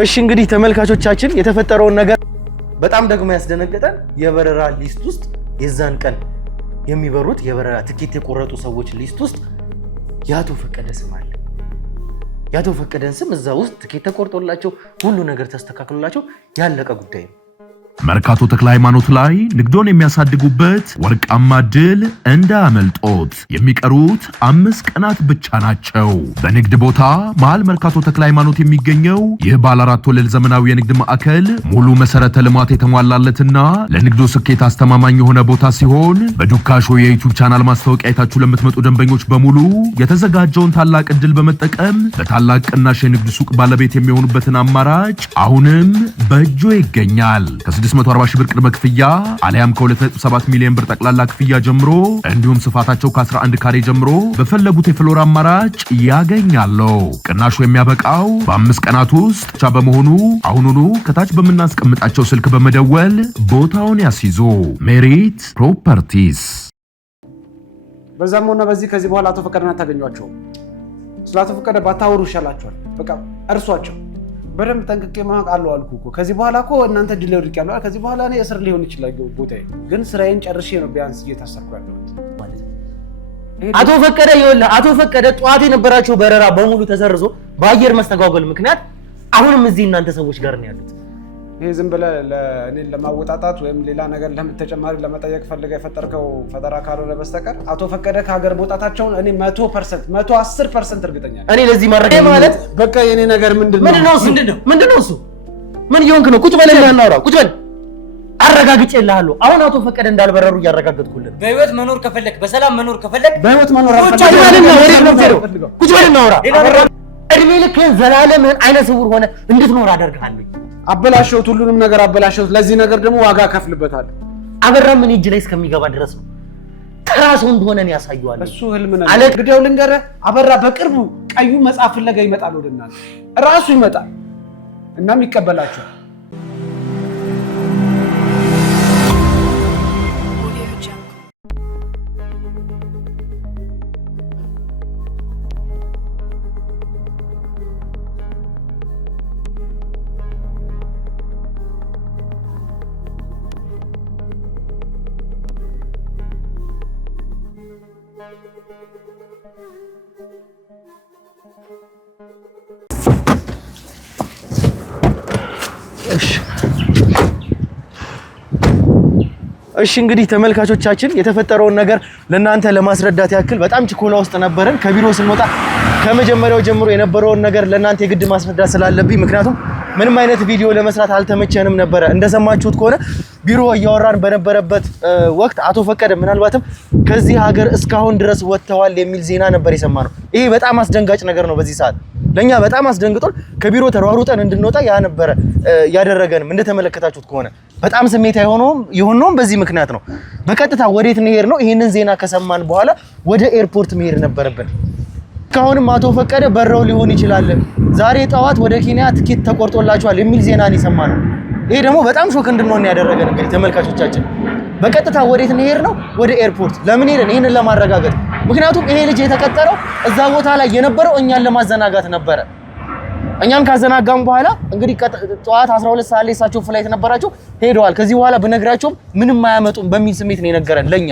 እሺ እንግዲህ ተመልካቾቻችን የተፈጠረውን ነገር በጣም ደግሞ ያስደነገጠን የበረራ ሊስት ውስጥ የዛን ቀን የሚበሩት የበረራ ትኬት የቆረጡ ሰዎች ሊስት ውስጥ ያቶ ፈቀደ ስም አለ። ያቶ ፈቀደን ስም እዛ ውስጥ ትኬት ተቆርጦላቸው ሁሉ ነገር ተስተካክሎላቸው ያለቀ ጉዳይ ነው። መርካቶ ተክለ ሃይማኖት ላይ ንግዶን የሚያሳድጉበት ወርቃማ ድል እንዳያመልጦት። የሚቀሩት 5 ቀናት ብቻ ናቸው። በንግድ ቦታ መሃል መርካቶ ተክለ ሃይማኖት የሚገኘው ይህ ባለ 4 ወለል ዘመናዊ የንግድ ማዕከል ሙሉ መሰረተ ልማት የተሟላለትና ለንግዱ ስኬት አስተማማኝ የሆነ ቦታ ሲሆን በዱካሾ የዩቲዩብ ቻናል ማስታወቂያ አይታችሁ ለምትመጡ ደንበኞች በሙሉ የተዘጋጀውን ታላቅ እድል በመጠቀም በታላቅ ቅናሽ የንግድ ሱቅ ባለቤት የሚሆኑበትን አማራጭ አሁንም በእጆ ይገኛል። 640 ሺህ ብር ቅድመ ክፍያ አሊያም ከ2.7 ሚሊዮን ብር ጠቅላላ ክፍያ ጀምሮ እንዲሁም ስፋታቸው ከ11 ካሬ ጀምሮ በፈለጉት የፍሎር አማራጭ ያገኛሉ። ቅናሹ የሚያበቃው በ5 ቀናት ውስጥ ብቻ በመሆኑ አሁኑኑ ከታች በምናስቀምጣቸው ስልክ በመደወል ቦታውን ያስይዙ። ሜሪት ፕሮፐርቲስ። በዛም ሆነ በዚህ ከዚህ በኋላ አቶ ፈቀደን አታገኟቸው። ስለ አቶ ፈቀደ ባታወሩ ይሻላችኋል። በቃ እርሷቸው። በደንብ ጠንቅቄ ማወቅ አለው አልኩ እኮ። ከዚህ በኋላ እኮ እናንተ ድል ወድቅ ያለው ከዚህ በኋላ እኔ እስር ሊሆን ይችላል ቦታዬ፣ ግን ስራዬን ጨርሼ ነው ቢያንስ እየታሰርኩ ያለሁት ማለት ነው። አቶ ፈቀደ ጠዋት የነበራቸው በረራ በሙሉ ተሰርዞ በአየር መስተጓጎል ምክንያት አሁንም እዚህ እናንተ ሰዎች ጋር ነው ያሉት። ይሄ ዝም ብለህ እኔን ለማወጣጣት ወይም ሌላ ነገር ተጨማሪ ለመጠየቅ ፈልገህ የፈጠርከው ፈጠራ ካልሆነ በስተቀር አቶ ፈቀደ ከሀገር መውጣታቸውን እኔ 100% 110% እርግጠኛ ነኝ። እኔ ለዚህ ማረጋገጥ ማለት በቃ የኔ ነገር ምንድነው እሱ? ምን ይሆንክ ነው? ቁጭ በልና እናውራ። ቁጭ በል አረጋግጬልሃለሁ። አሁን አቶ ፈቀደ እንዳልበረሩ እያረጋገጥኩልህ። በህይወት መኖር ከፈለክ፣ በሰላም መኖር ከፈለክ፣ በህይወት መኖር ቁጭ በልና እናውራ። እድሜ ልክህን ዘላለምህን አይነ ስውር ሆነ እንድትኖር አደርግሃለሁ። አበላሸሁት፣ ሁሉንም ነገር አበላሸሁት። ለዚህ ነገር ደግሞ ዋጋ ከፍልበታለሁ። አበራ ምን እጅ ላይ እስከሚገባ ድረስ ነው ተራሱ እንደሆነ ነው ያሳየዋል። እሱ ህልም ነው አለ። ግዴው ልንገርህ፣ አበራ በቅርቡ ቀዩ መጽሐፍ ፍለጋ ይመጣል ወደ እናንተ ራሱ ይመጣል። እናም ይቀበላችኋል። እሺ እንግዲህ ተመልካቾቻችን የተፈጠረውን ነገር ለናንተ ለማስረዳት ያክል በጣም ችኮላ ውስጥ ነበርን። ከቢሮ ስንወጣ ከመጀመሪያው ጀምሮ የነበረውን ነገር ለናንተ የግድ ማስረዳት ስላለብኝ፣ ምክንያቱም ምንም አይነት ቪዲዮ ለመስራት አልተመቸንም ነበረ። እንደሰማችሁት ከሆነ ቢሮ እያወራን በነበረበት ወቅት አቶ ፈቀደ ምናልባትም ከዚህ ሀገር እስካሁን ድረስ ወጥተዋል የሚል ዜና ነበር የሰማነው። ይሄ በጣም አስደንጋጭ ነገር ነው። በዚህ ሰዓት ለኛ በጣም አስደንግጦን ከቢሮ ተሯሩጠን እንድንወጣ ያ ነበር ያደረገንም። እንደተመለከታችሁት ከሆነ በጣም ስሜታዊ የሆነውም በዚህ ምክንያት ነው። በቀጥታ ወዴት እንሄድ ነው? ይሄንን ዜና ከሰማን በኋላ ወደ ኤርፖርት መሄድ ነበረብን። ካሁንም አቶ ፈቀደ በረው ሊሆን ይችላል፣ ዛሬ ጠዋት ወደ ኬንያ ትኬት ተቆርጦላቸዋል የሚል ዜናን የሰማነው። ይሄ ደግሞ በጣም ሾክ እንድንሆን ያደረገን። እንግዲህ ተመልካቾቻችን በቀጥታ ወዴት እንሄድ ነው? ወደ ኤርፖርት። ለምን ሄደን? ይሄንን ለማረጋገጥ። ምክንያቱም ይሄ ልጅ የተቀጠረው እዛ ቦታ ላይ የነበረው እኛን ለማዘናጋት ነበረ። እኛም ካዘናጋም በኋላ እንግዲህ ጠዋት 12 ሰዓት ላይ እሳቸው ፍላይት ነበራቸው ሄደዋል። ከዚህ በኋላ ብነግራቸውም ምንም አያመጡም በሚል ስሜት ነው የነገረን ለኛ።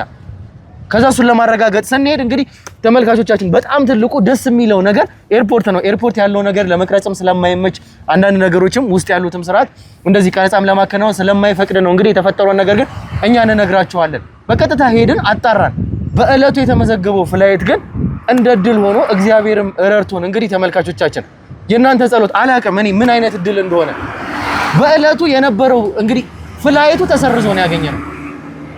ከዛ እሱን ለማረጋገጥ ስንሄድ እንግዲህ ተመልካቾቻችን በጣም ትልቁ ደስ የሚለው ነገር ኤርፖርት ነው። ኤርፖርት ያለው ነገር ለመቅረጽም ስለማይመች አንዳንድ ነገሮችም ውስጥ ያሉትም ስርዓት እንደዚህ ቀረጻም ለማከናወን ስለማይፈቅድ ነው እንግዲህ የተፈጠረውን ነገር ግን እኛ እንነግራችኋለን። በቀጥታ ሄድን አጣራን። በእለቱ የተመዘገበው ፍላይት ግን እንደ ድል ሆኖ እግዚአብሔርም ረድቶን እንግዲህ ተመልካቾቻችን የእናንተ ጸሎት አላውቅም እኔ ምን አይነት ድል እንደሆነ። በእለቱ የነበረው እንግዲህ ፍላይቱ ተሰርዞ ነው ያገኘነው።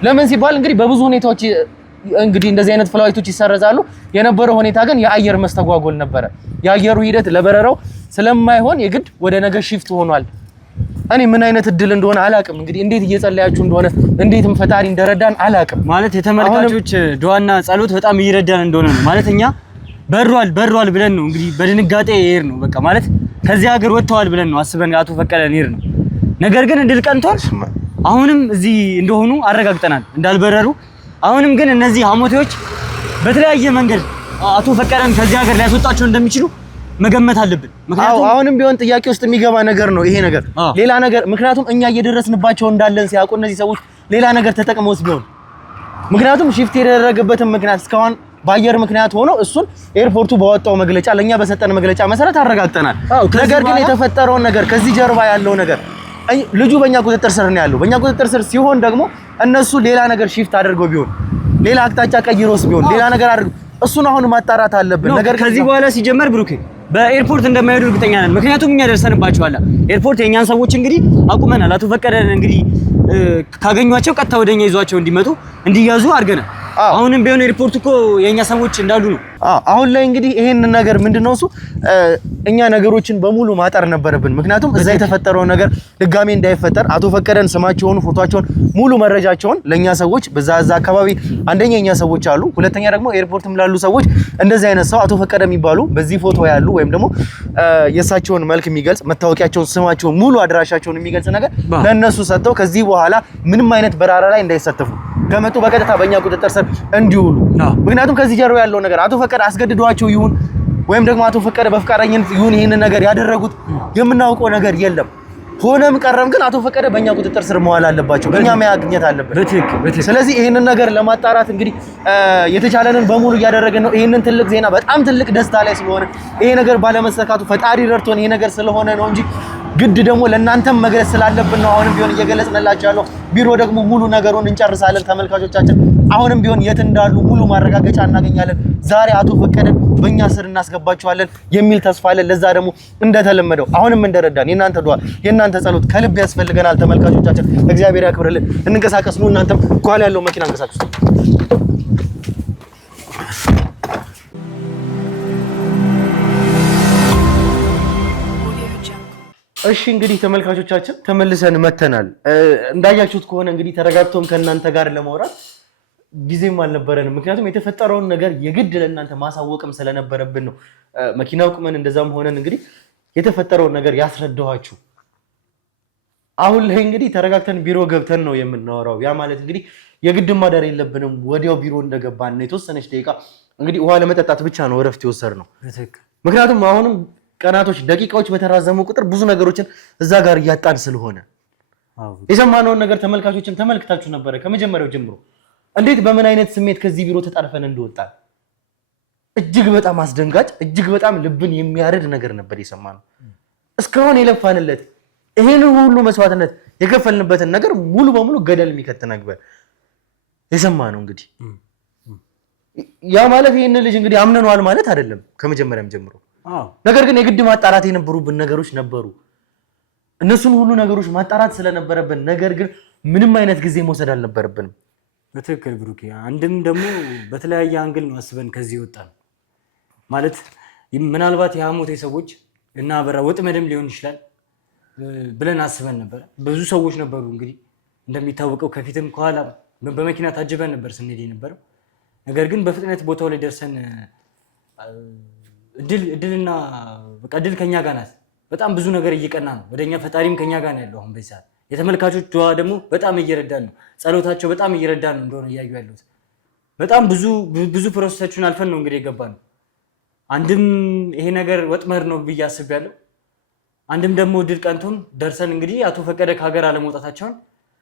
ለምን ሲባል እንግዲህ በብዙ ሁኔታዎች እንግዲህ እንደዚህ አይነት ፍላይቶች ይሰረዛሉ። የነበረው ሁኔታ ግን የአየር መስተጓጎል ነበረ። የአየሩ ሂደት ለበረራው ስለማይሆን የግድ ወደ ነገ ሺፍት ሆኗል። እኔ ምን አይነት እድል እንደሆነ አላውቅም። እንግዲህ እንዴት እየጸለያችሁ እንደሆነ እንዴትም ፈጣሪ እንደረዳን አላውቅም። ማለት የተመልካቾች ዱዓና ጸሎት በጣም እየረዳን እንደሆነ ነው። ማለት እኛ በሯል ብለን ነው እንግዲህ በድንጋጤ ይሄር ነው በቃ ማለት ከዚህ ሀገር ወጥተዋል ብለን ነው አስበን አቶ ፈቀደ ይሄር ነው። ነገር ግን እንድል ቀንቶን አሁንም እዚህ እንደሆኑ አረጋግጠናል እንዳልበረሩ። አሁንም ግን እነዚህ ሐሞቴዎች በተለያየ መንገድ አቶ ፈቀደን ከዚህ ሀገር ሊያስወጣቸው እንደሚችሉ መገመት አለብን። ምክንያቱም አሁንም ቢሆን ጥያቄ ውስጥ የሚገባ ነገር ነው ይሄ ነገር ሌላ ነገር ምክንያቱም እኛ እየደረስንባቸው እንዳለን ሲያውቁ እነዚህ ሰዎች ሌላ ነገር ተጠቅመውስ ቢሆን ምክንያቱም ሺፍት የተደረገበትን ምክንያት እስካሁን በአየር ምክንያት ሆኖ እሱን ኤርፖርቱ ባወጣው መግለጫ ለኛ በሰጠን መግለጫ መሰረት አረጋግጠናል። ነገር ግን የተፈጠረውን ነገር ከዚህ ጀርባ ያለው ነገር ልጁ በእኛ ቁጥጥር ስር ነው ያለው። በእኛ ቁጥጥር ስር ሲሆን ደግሞ እነሱ ሌላ ነገር ሺፍት አድርገው ቢሆን ሌላ አቅጣጫ ቀይሮስ ቢሆን ሌላ ነገር አድርገው እሱን አሁን ማጣራት አለብን። ነገር ከዚህ በኋላ ሲጀመር ብሩኬ በኤርፖርት እንደማይሄዱ እርግጠኛ ነን። ምክንያቱም እኛ ደርሰንባቸዋል። ኤርፖርት የኛን ሰዎች እንግዲህ አቁመናል። አቶ ፈቀደን እንግዲህ ካገኟቸው ቀጥታ ወደኛ ይዟቸው እንዲመጡ እንዲያዙ አድርገናል። አሁንም ቢሆን ኤርፖርት እኮ የኛ ሰዎች እንዳሉ ነው። አሁን ላይ እንግዲህ ይሄን ነገር ምንድነው እሱ እኛ ነገሮችን በሙሉ ማጣር ነበረብን። ምክንያቱም እዛ የተፈጠረው ነገር ድጋሜ እንዳይፈጠር አቶ ፈቀደን ስማቸውን፣ ፎቶአቸውን፣ ሙሉ መረጃቸውን ለኛ ሰዎች በዛ አካባቢ አንደኛ የኛ ሰዎች አሉ፣ ሁለተኛ ደግሞ ኤርፖርትም ላሉ ሰዎች እንደዚህ አይነት ሰው አቶ ፈቀደ የሚባሉ በዚህ ፎቶ ያሉ ወይም ደግሞ የሳቸውን መልክ የሚገልጽ መታወቂያቸውን፣ ስማቸውን፣ ሙሉ አድራሻቸውን የሚገልጽ ነገር ለነሱ ሰጥተው ከዚህ በኋላ ምንም አይነት በራራ ላይ እንዳይሳተፉ ከመጡ በቀጥታ በእኛ ቁጥጥር ስር እንዲውሉ። ምክንያቱም ከዚህ ጀርባ ያለው ነገር አቶ ፈቀደ አስገድዷቸው ይሁን ወይም ደግሞ አቶ ፈቀደ በፍቃደኝነት ይሁን ይሄን ነገር ያደረጉት የምናውቀው ነገር የለም። ሆነም ቀረም ግን አቶ ፈቀደ በእኛ ቁጥጥር ስር መዋል አለባቸው፣ በእኛ ማግኘት አለበት። ስለዚህ ይሄንን ነገር ለማጣራት እንግዲህ የተቻለንን በሙሉ እያደረግን ነው። ይሄንን ትልቅ ዜና በጣም ትልቅ ደስታ ላይ ስለሆነ ይሄ ነገር ባለመሰካቱ ፈጣሪ ረድቶን ይሄ ነገር ስለሆነ ነው እንጂ ግድ ደግሞ ለእናንተም መግለጽ ስላለብን ነው። አሁንም ቢሆን እየገለጽንላችሁ ያለው ቢሮ ደግሞ ሙሉ ነገሩን እንጨርሳለን። ተመልካቾቻችን አሁንም ቢሆን የት እንዳሉ ሙሉ ማረጋገጫ እናገኛለን። ዛሬ አቶ ፈቀደን በእኛ ስር እናስገባቸዋለን የሚል ተስፋ አለን። ለዛ ደግሞ እንደተለመደው አሁንም እንደረዳን የእናንተ ዱዓ የእናንተ ጸሎት ከልብ ያስፈልገናል። ተመልካቾቻችን እግዚአብሔር ያክብርልን። እንንቀሳቀስ ነው። እናንተም ኳል ያለው መኪና እንቀሳቀሱ። እሺ እንግዲህ ተመልካቾቻችን ተመልሰን መተናል። እንዳያችሁት ከሆነ እንግዲህ ተረጋግቶም ከእናንተ ጋር ለማውራት ጊዜም አልነበረንም። ምክንያቱም የተፈጠረውን ነገር የግድ ለእናንተ ማሳወቅም ስለነበረብን ነው። መኪናው ቁመን እንደዛም ሆነን እንግዲህ የተፈጠረውን ነገር ያስረዳኋችሁ። አሁን ላይ እንግዲህ ተረጋግተን ቢሮ ገብተን ነው የምናወራው። ያ ማለት እንግዲህ የግድ ማደር የለብንም። ወዲያው ቢሮ እንደገባን ነው የተወሰነች ደቂቃ እንግዲህ ውሃ ለመጠጣት ብቻ ነው እረፍት የወሰድነው። ምክንያቱም አሁንም ቀናቶች ደቂቃዎች በተራዘሙ ቁጥር ብዙ ነገሮችን እዛ ጋር እያጣን ስለሆነ የሰማነውን ነገር ተመልካቾችም ተመልክታችሁ ነበረ። ከመጀመሪያው ጀምሮ እንዴት በምን አይነት ስሜት ከዚህ ቢሮ ተጣርፈን እንደወጣን እጅግ በጣም አስደንጋጭ፣ እጅግ በጣም ልብን የሚያርድ ነገር ነበር የሰማነው። እስካሁን የለፋንለት ይሄን ሁሉ መስዋዕትነት የከፈልንበትን ነገር ሙሉ በሙሉ ገደል የሚከት ነበር የሰማነው። እንግዲህ ያ ማለት ይሄን ልጅ እንግዲህ አምነነዋል ማለት አይደለም ከመጀመሪያም ጀምሮ። ነገር ግን የግድ ማጣራት የነበሩብን ነገሮች ነበሩ። እነሱን ሁሉ ነገሮች ማጣራት ስለነበረብን ነገር ግን ምንም አይነት ጊዜ መውሰድ አልነበረብንም። በትክክል ብሩኬ። አንድም ደግሞ በተለያየ አንግል ነው አስበን ከዚህ ወጣን ማለት ምናልባት የሐሞቴ ሰዎች እና አበራ ወጥመድም ሊሆን ይችላል ብለን አስበን ነበር። ብዙ ሰዎች ነበሩ እንግዲህ እንደሚታወቀው ከፊትም ከኋላ በመኪና ታጅበን ነበር ስንሄድ የነበረው። ነገር ግን በፍጥነት ቦታው ላይ ደርሰን እድልና በቃ እድል ከኛ ጋር ናት። በጣም ብዙ ነገር እየቀና ነው ወደኛ። ፈጣሪም ከኛ ጋር ነው ያለው። አሁን በዚህ ሰዓት የተመልካቾች ዱዓ ደግሞ በጣም እየረዳን ነው። ጸሎታቸው በጣም እየረዳን ነው እንደሆነ እያዩ ያሉት። በጣም ብዙ ፕሮሰሶችን አልፈን ነው እንግዲህ የገባን። አንድም ይሄ ነገር ወጥመድ ነው ብዬ አስቤያለሁ። አንድም ደግሞ እድል ቀንቶን ደርሰን እንግዲህ አቶ ፈቀደ ከሀገር አለመውጣታቸውን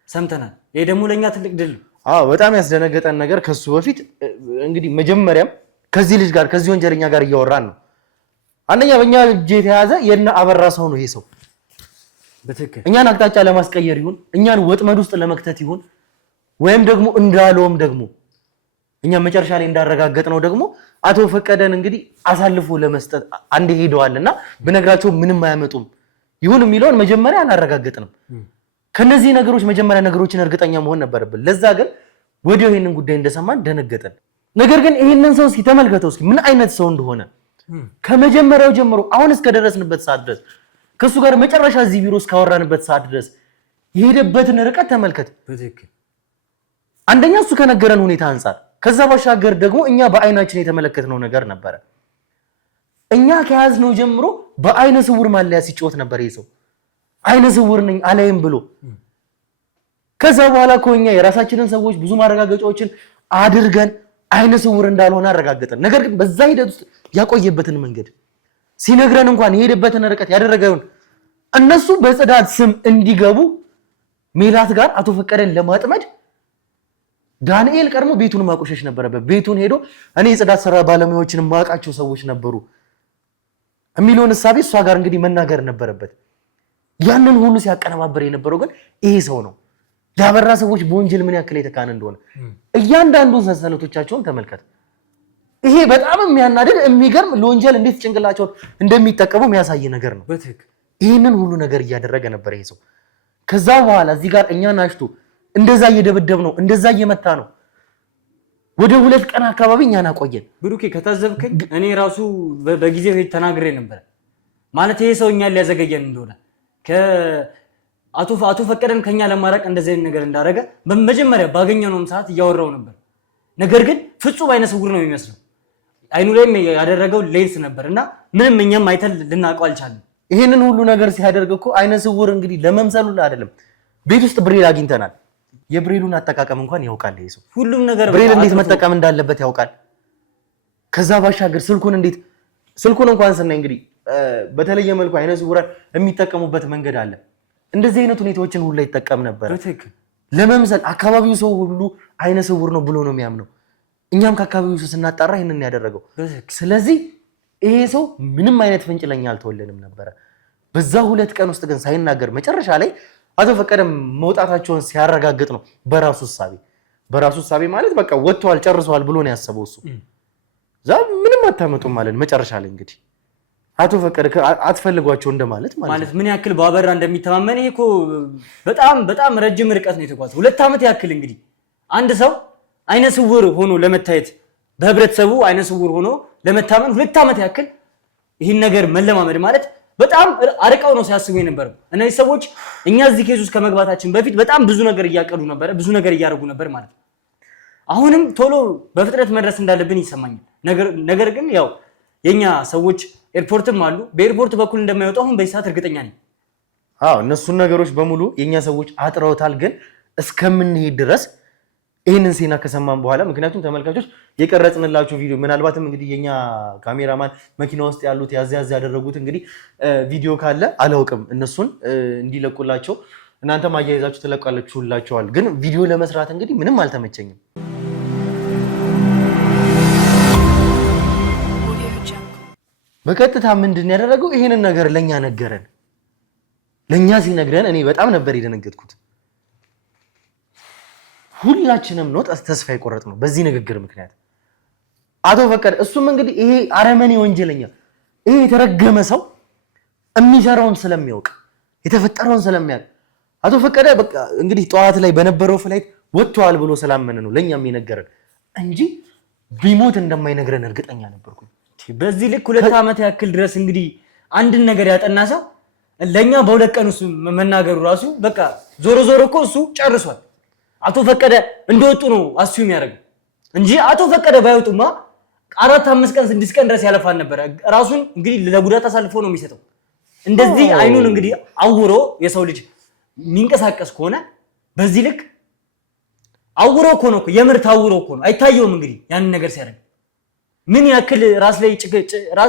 ሰምተናል። ይሄ ደግሞ ለኛ ትልቅ ድል ነው። በጣም ያስደነገጠን ነገር ከሱ በፊት እንግዲህ መጀመሪያም ከዚህ ልጅ ጋር ከዚህ ወንጀለኛ ጋር እያወራን ነው። አንደኛ በእኛ እጅ የተያዘ የና አበራ ሰው ነው ይሄ ሰው። በትክክል እኛን አቅጣጫ ለማስቀየር ይሁን እኛን ወጥመድ ውስጥ ለመክተት ይሁን ወይም ደግሞ እንዳለውም ደግሞ እኛ መጨረሻ ላይ እንዳረጋገጥ ነው ደግሞ አቶ ፈቀደን እንግዲህ አሳልፎ ለመስጠት አንድ ሄደዋልና ብነግራቸው ምንም አያመጡም ይሁን የሚለውን መጀመሪያ አላረጋገጥንም። ከነዚህ ነገሮች መጀመሪያ ነገሮችን እርግጠኛ መሆን ነበረብን። ለዛ ግን ወዲያው ይሄንን ጉዳይ እንደሰማን ደነገጠን። ነገር ግን ይሄንን ሰው እስኪ ተመልከተው እስኪ ምን አይነት ሰው እንደሆነ ከመጀመሪያው ጀምሮ አሁን እስከደረስንበት ሰዓት ድረስ ከሱ ጋር መጨረሻ እዚህ ቢሮ እስካወራንበት ሰዓት ድረስ የሄደበትን ርቀት ተመልከት። በትክክል አንደኛ እሱ ከነገረን ሁኔታ አንፃር፣ ከዛ ባሻገር ደግሞ እኛ በአይናችን የተመለከትነው ነገር ነበረ። እኛ ከያዝነው ጀምሮ በአይነ ስውር ማለያ ሲጮት ነበር ይሄ ሰው። አይነ ስውር ነኝ አላይም ብሎ ከዛ በኋላ እኮ እኛ የራሳችንን ሰዎች ብዙ ማረጋገጫዎችን አድርገን አይነ ስውር እንዳልሆነ አረጋገጠን። ነገር ግን በዛ ሂደት ውስጥ ያቆየበትን መንገድ ሲነግረን እንኳን የሄደበትን ርቀት ያደረገውን እነሱ በጽዳት ስም እንዲገቡ ሜላት ጋር አቶ ፈቀደን ለማጥመድ ዳንኤል ቀድሞ ቤቱን ማቆሸሽ ነበረበት። ቤቱን ሄዶ እኔ የጽዳት ስራ ባለሙያዎችን ማቃቸው ሰዎች ነበሩ የሚለውን እሳቤ እሷ ጋር እንግዲህ መናገር ነበረበት። ያንን ሁሉ ሲያቀነባበር የነበረው ግን ይሄ ሰው ነው። ያበራ ሰዎች በወንጀል ምን ያክል የተካነ እንደሆነ እያንዳንዱን ሰንሰለቶቻቸውን ተመልከት። ይሄ በጣም የሚያናድድ የሚገርም ለወንጀል እንዴት ጭንቅላቸውን እንደሚጠቀሙ የሚያሳይ ነገር ነው። ይህንን ሁሉ ነገር እያደረገ ነበር ይሄ ሰው። ከዛ በኋላ እዚህ ጋር እኛን አሽቶ እንደዛ እየደበደብ ነው፣ እንደዛ እየመታ ነው። ወደ 2 ቀን አካባቢ እኛን አቆየን። ብሩኬ ከታዘብከኝ እኔ ራሱ በጊዜው ሄድ ተናግሬ ነበር ማለት ይሄ ሰው እኛን ሊያዘገየን እንደሆነ አቶ ፈቀደን ከኛ ለማራቅ እንደዚህ አይነት ነገር እንዳደረገ በመጀመሪያ ባገኘነውም ሰዓት እያወራው ነበር። ነገር ግን ፍጹም አይነ ስውር ነው የሚመስለው። አይኑ ላይም ያደረገው ሌንስ ነበርና ምንም እኛም አይተን ልናውቀው አልቻለም። ይሄንን ሁሉ ነገር ሲያደርግ እኮ አይነ ስውር እንግዲህ ለመምሰሉ አይደለም። ቤት ውስጥ ብሬል አግኝተናል። የብሬሉን አጠቃቀም እንኳን ያውቃል ይሄ ሰው። ሁሉም ነገር ብሬል እንዴት መጠቀም እንዳለበት ያውቃል። ከዛ ባሻገር ስልኩን እንኳን ስናይ እንግዲህ በተለየ መልኩ አይነ ስውራን የሚጠቀሙበት መንገድ አለ። እንደዚህ አይነት ሁኔታዎችን ሁሉ ይጠቀም ነበር ለመምሰል። አካባቢው ሰው ሁሉ አይነ ስውር ነው ብሎ ነው የሚያምነው። እኛም ከአካባቢው ሰው ስናጣራ ይሄንን ያደረገው። ስለዚህ ይሄ ሰው ምንም አይነት ፍንጭ ለኛ አልተወለንም ነበረ። በዛ 2 ቀን ውስጥ ግን ሳይናገር መጨረሻ ላይ አቶ ፈቀደ መውጣታቸውን ሲያረጋግጥ ነው በራሱ እሳቤ ማለት በቃ ወጥተዋል ጨርሰዋል ብሎ ነው ያሰበው እሱ። ምንም አታመጡም ማለት መጨረሻ ላይ እንግዲህ አቶ ፈቀደ አትፈልጓቸው እንደማለት ማለት ምን ያክል ባበራ እንደሚተማመን ይሄ እኮ በጣም ረጅም ርቀት ነው የተጓዘው። 2 ዓመት ያክል እንግዲህ አንድ ሰው አይነ ስውር ሆኖ ለመታየት በህብረተሰቡ አይነ ስውር ሆኖ ለመታመን 2 ዓመት ያክል ይህን ነገር መለማመድ ማለት በጣም አርቀው ነው ሲያስቡ የነበረው እነዚህ ሰዎች። እኛ እዚህ ኬዝ ውስጥ ከመግባታችን በፊት በጣም ብዙ ነገር እያቀዱ ነበር፣ ብዙ ነገር እያደረጉ ነበር ማለት ነው። አሁንም ቶሎ በፍጥነት መድረስ እንዳለብን ይሰማኛል። ነገር ግን ያው የኛ ሰዎች ኤርፖርትም አሉ፣ በኤርፖርት በኩል እንደማይወጡ አሁን በዚህ ሰዓት እርግጠኛ ነኝ። እነሱን ነገሮች በሙሉ የኛ ሰዎች አጥረውታል። ግን እስከምንሄድ ድረስ ይህንን ዜና ከሰማን በኋላ ምክንያቱም ተመልካቾች የቀረጽንላችሁ ቪዲዮ ምናልባትም እንግዲህ የኛ ካሜራማን መኪና ውስጥ ያሉት ያዝ ያደረጉት እንግዲህ ቪዲዮ ካለ አላውቅም፣ እነሱን እንዲለቁላቸው እናንተም አያይዛችሁ ትለቃላችሁላቸዋል። ግን ቪዲዮ ለመስራት እንግዲህ ምንም አልተመቸኝም። በቀጥታ ምንድን ያደረገው ይሄንን ነገር ለኛ ነገረን። ለኛ ሲነግረን እኔ በጣም ነበር የደነገጥኩት። ሁላችንም ነው ተስፋ የቆረጥ ነው በዚህ ንግግር ምክንያት አቶ ፈቀደ። እሱም እንግዲህ ይሄ አረመኔ ወንጀለኛ ይሄ የተረገመ ሰው የሚሰራውን ስለሚያውቅ የተፈጠረውን ስለሚያውቅ አቶ ፈቀደ በቃ እንግዲህ ጠዋት ላይ በነበረው ፍላይት ወጥቷል ብሎ ስላመነ ነው ለኛም የነገረን እንጂ ቢሞት እንደማይነግረን እርግጠኛ ነበርኩኝ። በዚህ ልክ 2 ዓመት ያክል ድረስ እንግዲህ አንድን ነገር ያጠና ሰው ለኛ በ2 ቀን ውስጥ መናገሩ ራሱ በቃ ዞሮ እኮ እሱ ጨርሷል። አቶ ፈቀደ እንደወጡ ነው አስዩ የሚያደርገው እንጂ አቶ ፈቀደ ባይወጡማ 4፣ 5 ቀን 6 ቀን ድረስ ያለፋል ነበር። ራሱን እንግዲህ ለጉዳት አሳልፎ ነው የሚሰጠው። እንደዚህ አይኑን እንግዲህ አውሮ የሰው ልጅ የሚንቀሳቀስ ከሆነ በዚህ ልክ አውሮ እኮ ነው የምር ታውሮ እኮ ነው አይታየውም። እንግዲህ ያንን ነገር ሲያደርግ ምን ያክል ራስ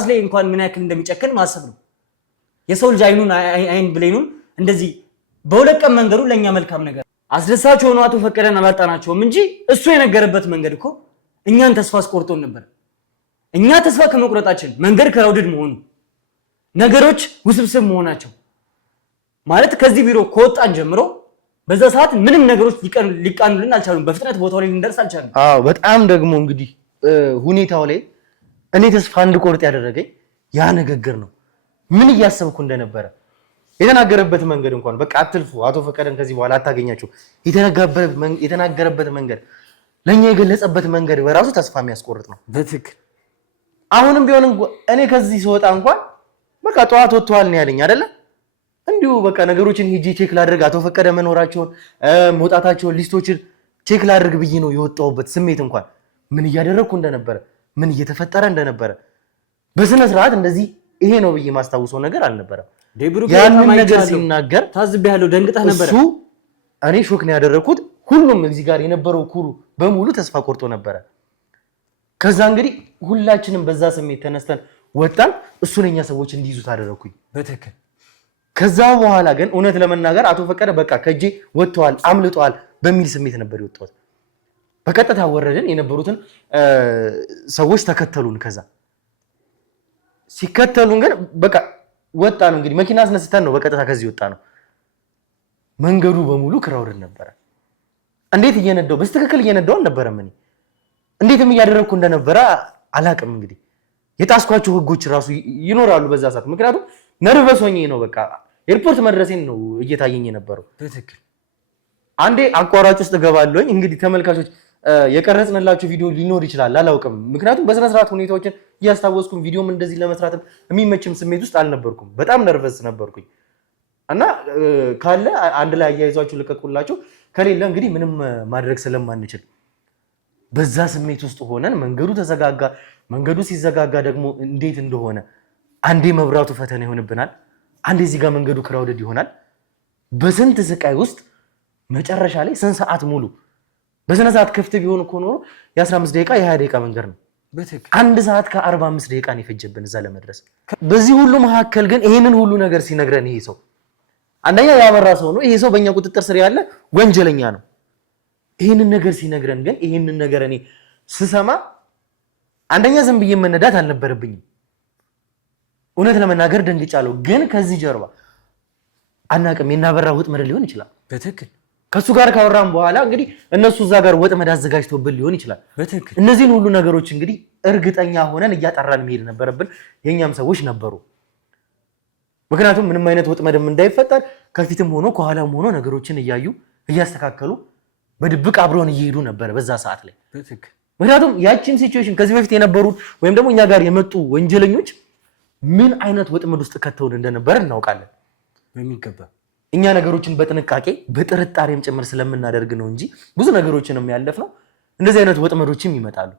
ላይ እንኳን ምን ያክል እንደሚጨክን ማሰብ ነው። የሰው ልጅ አይን ብሌኑን እንደዚህ በ2 ቀን መንገዱ ለኛ መልካም ነገር አስደሳች ሆኖ አቶ ፈቀደን አላጣናቸውም እንጂ እሱ የነገረበት መንገድ እኮ እኛን ተስፋ አስቆርጦን ነበር። እኛ ተስፋ ከመቁረጣችን መንገድ ክራውድድ መሆኑ ነገሮች ውስብስብ መሆናቸው ማለት ከዚህ ቢሮ ከወጣን ጀምሮ በዛ ሰዓት ምንም ነገሮች ሊቃኑልን አልቻሉም። በፍጥነት ቦታው ላይ ልንደርስ አልቻለም። በጣም ደግሞ እንግዲህ ሁኔታው ላይ እኔ ተስፋ እንድቆርጥ ያደረገኝ ያ ንግግር ነው። ምን እያሰብኩ እንደነበረ የተናገረበት መንገድ እንኳን በቃ አትልፉ፣ አቶ ፈቀደን ከዚህ በኋላ አታገኛችሁ የተናገረበት መንገድ ለኛ የገለጸበት መንገድ በራሱ ተስፋ የሚያስቆርጥ ነው በትክክል። አሁንም ቢሆን እኔ ከዚህ ስወጣ እንኳን በቃ ጠዋት ወጥተዋል ነው ያለኝ አይደለ? እንዲሁ በቃ ነገሮችን ሄጄ ቼክ ላድርግ አቶ ፈቀደ መኖራቸውን መውጣታቸውን ሊስቶችን ቼክ ላድርግ ብዬ ነው የወጣሁበት። ስሜት እንኳን ምን እያደረግኩ እንደነበረ ምን እየተፈጠረ እንደነበረ በስነ ስርዓት እንደዚህ ይሄ ነው ብዬ ማስታውሰው ነገር አልነበረም። ያንን ነገር ሲናገር ታዝቤያለሁ፣ ደንግጠህ ነበር። እሱ እኔ ሾክ ነው ያደረኩት። ሁሉም እዚህ ጋር የነበረው ኩሩ በሙሉ ተስፋ ቆርጦ ነበረ። ከዛ እንግዲህ ሁላችንም በዛ ስሜት ተነስተን ወጣን። እሱን የኛ ሰዎች እንዲይዙት አደረኩኝ። በትክክል ከዛ በኋላ ግን እውነት ለመናገር አቶ ፈቀደ በቃ ከጄ ወጥተዋል አምልጠዋል በሚል ስሜት ነበር የወጣሁት። በቀጥታ ወረድን። የነበሩትን ሰዎች ተከተሉን። ከዛ ሲከተሉን ግን በቃ ወጣን። እንግዲህ መኪና አስነስተን ነው በቀጥታ ከዚህ ወጣ ነው። መንገዱ በሙሉ ክራውድ ነበረ። እንዴት እየነዳው በስትክክል እየነዳው አልነበረም። እኔ እንዴትም እያደረግኩ እንደነበረ አላቅም። እንግዲህ የጣስኳቸው ህጎች ራሱ ይኖራሉ በዛ ሰዓት። ምክንያቱም ነርቨስ ሆኜ ነው በቃ ኤርፖርት መድረሴን ነው እየታየኝ የነበረው። በትክክል አንዴ አቋራጭ ውስጥ ገባለሁኝ። እንግዲህ ተመልካቾች የቀረጽንላችሁ ቪዲዮ ሊኖር ይችላል አላውቅም። ምክንያቱም በስነ ስርዓት ሁኔታዎችን እያስታወስኩም ቪዲዮም እንደዚህ ለመስራትም የሚመችም ስሜት ውስጥ አልነበርኩም። በጣም ነርቨስ ነበርኩኝ እና ካለ አንድ ላይ አያይዟችሁ ልቀቁላችሁ፣ ከሌለ እንግዲህ ምንም ማድረግ ስለማንችል በዛ ስሜት ውስጥ ሆነን መንገዱ ተዘጋጋ። መንገዱ ሲዘጋጋ ደግሞ እንዴት እንደሆነ አንዴ መብራቱ ፈተና ይሆንብናል፣ አንዴ እዚህ ጋር መንገዱ ክራውድድ ይሆናል። በስንት ስቃይ ውስጥ መጨረሻ ላይ ስንት ሰዓት ሙሉ በስነ ሰዓት ክፍት ቢሆን እኮ ኖሮ የ15 ደቂቃ የ20 ደቂቃ መንገድ ነው። አንድ ሰዓት ከ45 ደቂቃ ነው የፈጀብን እዛ ለመድረስ። በዚህ ሁሉ መካከል ግን ይሄንን ሁሉ ነገር ሲነግረን ይሄ ሰው አንደኛ ያበራ ሰው ነው። ይሄ ሰው በእኛ ቁጥጥር ስር ያለ ወንጀለኛ ነው። ይሄንን ነገር ሲነግረን ግን ይሄንን ነገር እኔ ስሰማ አንደኛ ዝም ብዬ መነዳት አልነበረብኝም። እውነት ለመናገር ደንግጫለሁ። ግን ከዚህ ጀርባ አናቅም የናበራ ወጥመድ ሊሆን ይችላል። በትክክል ከሱ ጋር ካወራን በኋላ እንግዲህ እነሱ እዛ ጋር ወጥመድ አዘጋጅተውብን ሊሆን ይችላል። በትክክል እነዚህን ሁሉ ነገሮች እንግዲህ እርግጠኛ ሆነን እያጠራን መሄድ ነበረብን። የኛም ሰዎች ነበሩ። ምክንያቱም ምንም አይነት ወጥመድም እንዳይፈጠር ከፊትም ሆኖ ከኋላም ሆኖ ነገሮችን እያዩ እያስተካከሉ በድብቅ አብረውን እየሄዱ ነበር በዛ ሰዓት ላይ። በትክክል ምክንያቱም ያቺን ሲቹዌሽን ከዚህ በፊት የነበሩ ወይም ደግሞ እኛ ጋር የመጡ ወንጀለኞች ምን አይነት ወጥመድ ውስጥ ከተውን እንደነበረ እናውቃለን በሚገባ። እኛ ነገሮችን በጥንቃቄ በጥርጣሬም ጭምር ስለምናደርግ ነው እንጂ ብዙ ነገሮችንም ያለፍነው እንደዚህ አይነት ወጥመዶችም ይመጣሉ።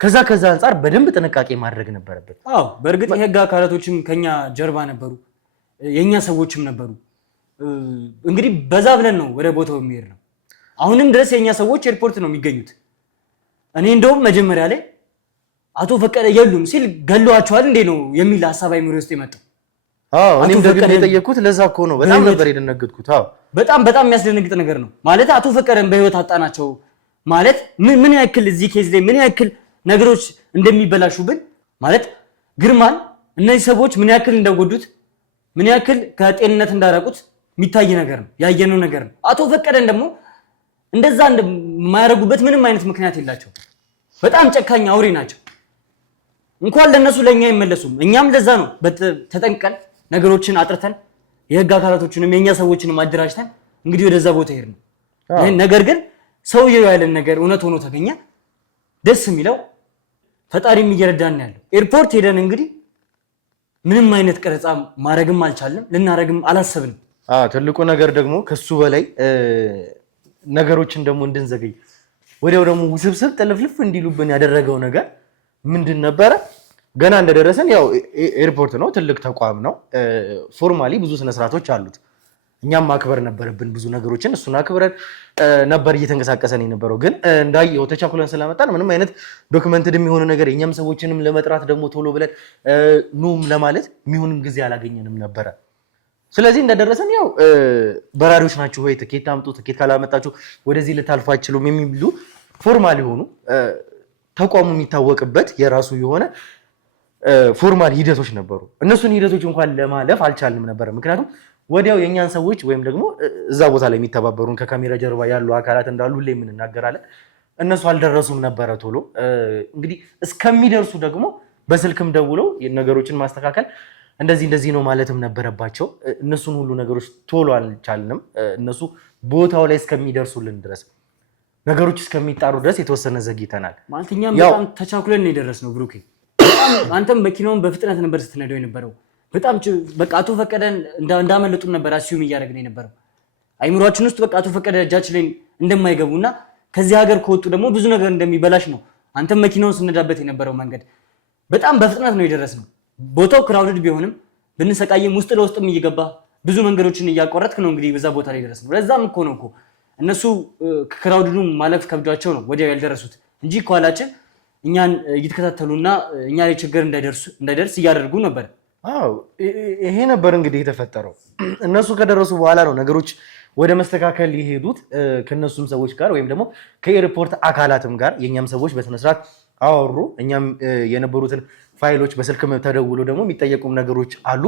ከዛ አንጻር በደንብ ጥንቃቄ ማድረግ ነበረበት። አዎ በእርግጥ የህግ አካላቶችም ከኛ ጀርባ ነበሩ፣ የኛ ሰዎችም ነበሩ። እንግዲህ በዛ ብለን ነው ወደ ቦታው የሚሄድ ነው። አሁንም ድረስ የኛ ሰዎች ኤርፖርት ነው የሚገኙት። እኔ እንደውም መጀመሪያ ላይ አቶ ፈቀደ የሉም ሲል ገለዋቸዋል እንዴ ነው የሚል ሀሳብ አይምሮ ውስጥ የመጣው። አዎ እኔም ደግሞ የጠየቅኩት ለዛ እኮ ነው። በጣም ነበር የደነገጥኩት። አዎ በጣም የሚያስደነግጥ ነገር ነው ማለት አቶ ፈቀደን በህይወት አጣናቸው ማለት ምን ያክል እዚህ ኬዝ ላይ ምን ያክል ነገሮች እንደሚበላሹብን ማለት ግርማን እነዚህ ሰዎች ምን ያክል እንደጎዱት ምን ያክል ከጤንነት እንዳራቁት የሚታይ ነገር ነው፣ ያየነው ነገር ነው። አቶ ፈቀደን ደግሞ እንደዛ እንደማያረጉበት ምንም አይነት ምክንያት የላቸው። በጣም ጨካኝ አውሬ ናቸው። እንኳን ለነሱ ለኛ አይመለሱም። እኛም ለዛ ነው ተጠንቀን ነገሮችን አጥርተን የህግ አካላቶችንም የኛ ሰዎችንም አደራጅተን እንግዲህ ወደዛ ቦታ ሄድ ነው። ነገር ግን ሰውየው ያለን ነገር እውነት ሆኖ ተገኘ። ደስ የሚለው ፈጣሪም እየረዳን ያለው ኤርፖርት ሄደን እንግዲህ ምንም አይነት ቀረጻ ማድረግም አልቻለም፣ ልናረግም አላሰብንም። ትልቁ ነገር ደግሞ ከሱ በላይ ነገሮችን ደግሞ እንድንዘገይ ወዲያው ደግሞ ውስብስብ ጥልፍልፍ እንዲሉብን ያደረገው ነገር ምንድን ነበረ? ገና እንደደረሰን ያው ኤርፖርት ነው፣ ትልቅ ተቋም ነው። ፎርማሊ ብዙ ስነስርዓቶች አሉት። እኛም ማክበር ነበረብን ብዙ ነገሮችን። እሱን አክብረን ነበር እየተንቀሳቀሰን የነበረው። ግን እንዳየው ተቻኩለን ስለመጣን ምንም አይነት ዶክመንትድ የሚሆን ነገር የኛም ሰዎችንም ለመጥራት ደግሞ ቶሎ ብለን ኑም ለማለት የሚሆንም ጊዜ አላገኘንም ነበረ። ስለዚህ እንደደረሰን ያው በራሪዎች ናችሁ ወይ ትኬት አምጡ፣ ትኬት ካላመጣችሁ ወደዚህ ልታልፉ አትችሉም የሚሉ ፎርማል የሆኑ ተቋሙ የሚታወቅበት የራሱ የሆነ ፎርማል ሂደቶች ነበሩ። እነሱን ሂደቶች እንኳን ለማለፍ አልቻልንም ነበር። ምክንያቱም ወዲያው የኛን ሰዎች ወይም ደግሞ እዛ ቦታ ላይ የሚተባበሩን ከካሜራ ጀርባ ያሉ አካላት እንዳሉ ሁሌ የምንናገራለን፣ እነሱ አልደረሱም ነበረ ቶሎ። እንግዲህ እስከሚደርሱ ደግሞ በስልክም ደውለው ነገሮችን ማስተካከል እንደዚህ ነው ማለትም ነበረባቸው። እነሱን ሁሉ ነገሮች ቶሎ አልቻልንም። እነሱ ቦታው ላይ እስከሚደርሱልን ድረስ ነገሮች እስከሚጣሩ ድረስ የተወሰነ ዘግይተናል። ማለት እኛም በጣም ተቻኩለን ነው የደረስነው። ብሩኬ አንተም መኪናውን በፍጥነት ነበር ስትነዳው የነበረው። በጣም በቃ አቶ ፈቀደን እንዳመለጡን ነበር አስዩም እያደረግን የነበረው አይምሯችን ውስጥ። በቃ አቶ ፈቀደ እጃችን ላይ እንደማይገቡና ከዚህ ሀገር ከወጡ ደግሞ ብዙ ነገር እንደሚበላሽ ነው። አንተም መኪናውን ስነዳበት የነበረው መንገድ በጣም በፍጥነት ነው የደረስነው። ቦታው ክራውድድ ቢሆንም ብንሰቃይም ውስጥ ለውስጥም እየገባ ብዙ መንገዶችን እያቋረጥክ ነው እንግዲህ በዛ ቦታ ላይ ደረስነው። ለዛም እኮ ነው እነሱ ክራውድዱን ማለፍ ከብዷቸው ነው ወዲያው ያልደረሱት እንጂ ከኋላችን እኛን እየተከታተሉና እኛ ላይ ችግር እንዳይደርስ እያደረጉ ነበር። አዎ ይሄ ነበር እንግዲህ የተፈጠረው። እነሱ ከደረሱ በኋላ ነው ነገሮች ወደ መስተካከል የሄዱት ከነሱም ሰዎች ጋር ወይም ደግሞ ከኤርፖርት አካላትም ጋር የኛም ሰዎች በስነ ስርዓት አወሩ። እኛም የነበሩትን ፋይሎች በስልክም ተደውሎ ደግሞ የሚጠየቁም ነገሮች አሉ።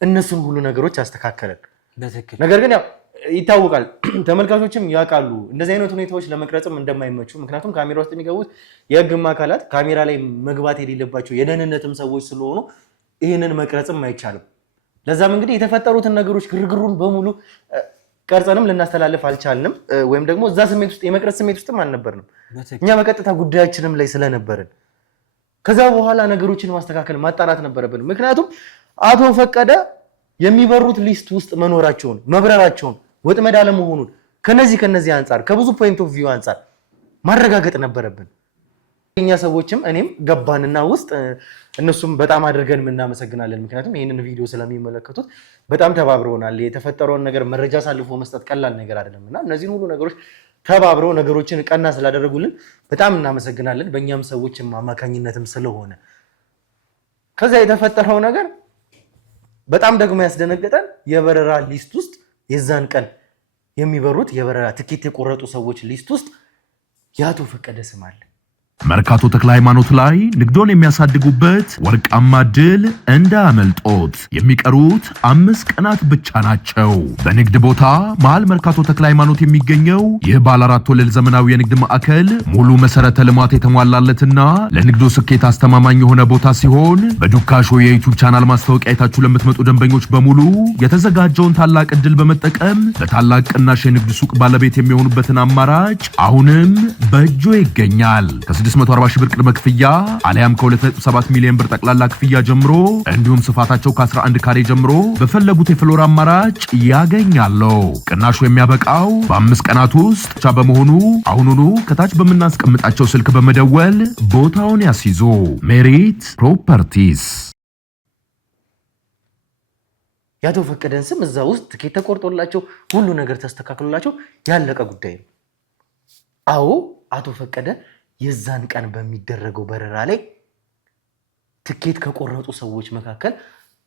እነሱን ሁሉ ነገሮች አስተካከለን። ነገር ግን ያው ይታወቃል፣ ተመልካቾችም ያውቃሉ እንደዚህ አይነት ሁኔታዎች ለመቅረጽም እንደማይመቹ። ምክንያቱም ካሜራ ውስጥ የሚገቡት የህግም አካላት ካሜራ ላይ መግባት የሌለባቸው የደህንነትም ሰዎች ስለሆኑ ይህንን መቅረጽም አይቻልም። ለዛም እንግዲህ የተፈጠሩትን ነገሮች ግርግሩን በሙሉ ቀርጸንም ልናስተላልፍ አልቻልንም፣ ወይም ደግሞ እዛ ስሜት ውስጥ የመቅረጽ ስሜት ውስጥም አልነበርንም። እኛ በቀጥታ ጉዳያችንም ላይ ስለነበርን ከዛ በኋላ ነገሮችን ማስተካከል ማጣራት ነበረብን። ምክንያቱም አቶ ፈቀደ የሚበሩት ሊስት ውስጥ መኖራቸውን መብረራቸውን ወጥመድ አለመሆኑን ከነዚህ አንጻር ከብዙ ፖይንት ኦፍ ቪው አንጻር ማረጋገጥ ነበረብን። እኛ ሰዎችም እኔም ገባንና ውስጥ እነሱም በጣም አድርገን እናመሰግናለን። ምክንያቱም ይህንን ቪዲዮ ስለሚመለከቱት በጣም ተባብረውናል። የተፈጠረውን ነገር መረጃ አሳልፎ መስጠት ቀላል ነገር አይደለምና እነዚህን ሁሉ ነገሮች ተባብረው ነገሮችን ቀና ስላደረጉልን በጣም እናመሰግናለን። በእኛም ሰዎችም አማካኝነትም ስለሆነ ከዛ የተፈጠረው ነገር በጣም ደግሞ ያስደነገጠን የበረራ ሊስት ውስጥ የዛን ቀን የሚበሩት የበረራ ትኬት የቆረጡ ሰዎች ሊስት ውስጥ የአቶ ፈቀደ ስም አለ። መርካቶ ተክለ ሃይማኖት ላይ ንግዶን የሚያሳድጉበት ወርቃማ ድል እንዳያመልጦት። የሚቀሩት 5 ቀናት ብቻ ናቸው። በንግድ ቦታ መሃል መርካቶ ተክለ ሃይማኖት የሚገኘው ይህ ባለ 4 ወለል ዘመናዊ የንግድ ማዕከል ሙሉ መሰረተ ልማት የተሟላለትና ለንግዱ ስኬት አስተማማኝ የሆነ ቦታ ሲሆን በዱካሾ የዩቲዩብ ቻናል ማስታወቂያ አይታችሁ ለምትመጡ ደንበኞች በሙሉ የተዘጋጀውን ታላቅ እድል በመጠቀም በታላቅ ቅናሽ የንግድ ሱቅ ባለቤት የሚሆኑበትን አማራጭ አሁንም በእጆ ይገኛል። 640 ሺህ ብር ቅድመ ክፍያ አሊያም ከ2.7 ሚሊዮን ብር ጠቅላላ ክፍያ ጀምሮ እንዲሁም ስፋታቸው ከ11 ካሬ ጀምሮ በፈለጉት የፍሎር አማራጭ ያገኛሉ። ቅናሹ የሚያበቃው በ5 ቀናት ውስጥ ብቻ በመሆኑ አሁኑኑ ከታች በምናስቀምጣቸው ስልክ በመደወል ቦታውን ያስይዙ። ሜሪት ፕሮፐርቲስ። የአቶ ፈቀደን ስም እዛ ውስጥ ትኬት ተቆርጦላቸው ሁሉ ነገር ተስተካክሎላቸው ያለቀ ጉዳይ ነው። አዎ አቶ ፈቀደ የዛን ቀን በሚደረገው በረራ ላይ ትኬት ከቆረጡ ሰዎች መካከል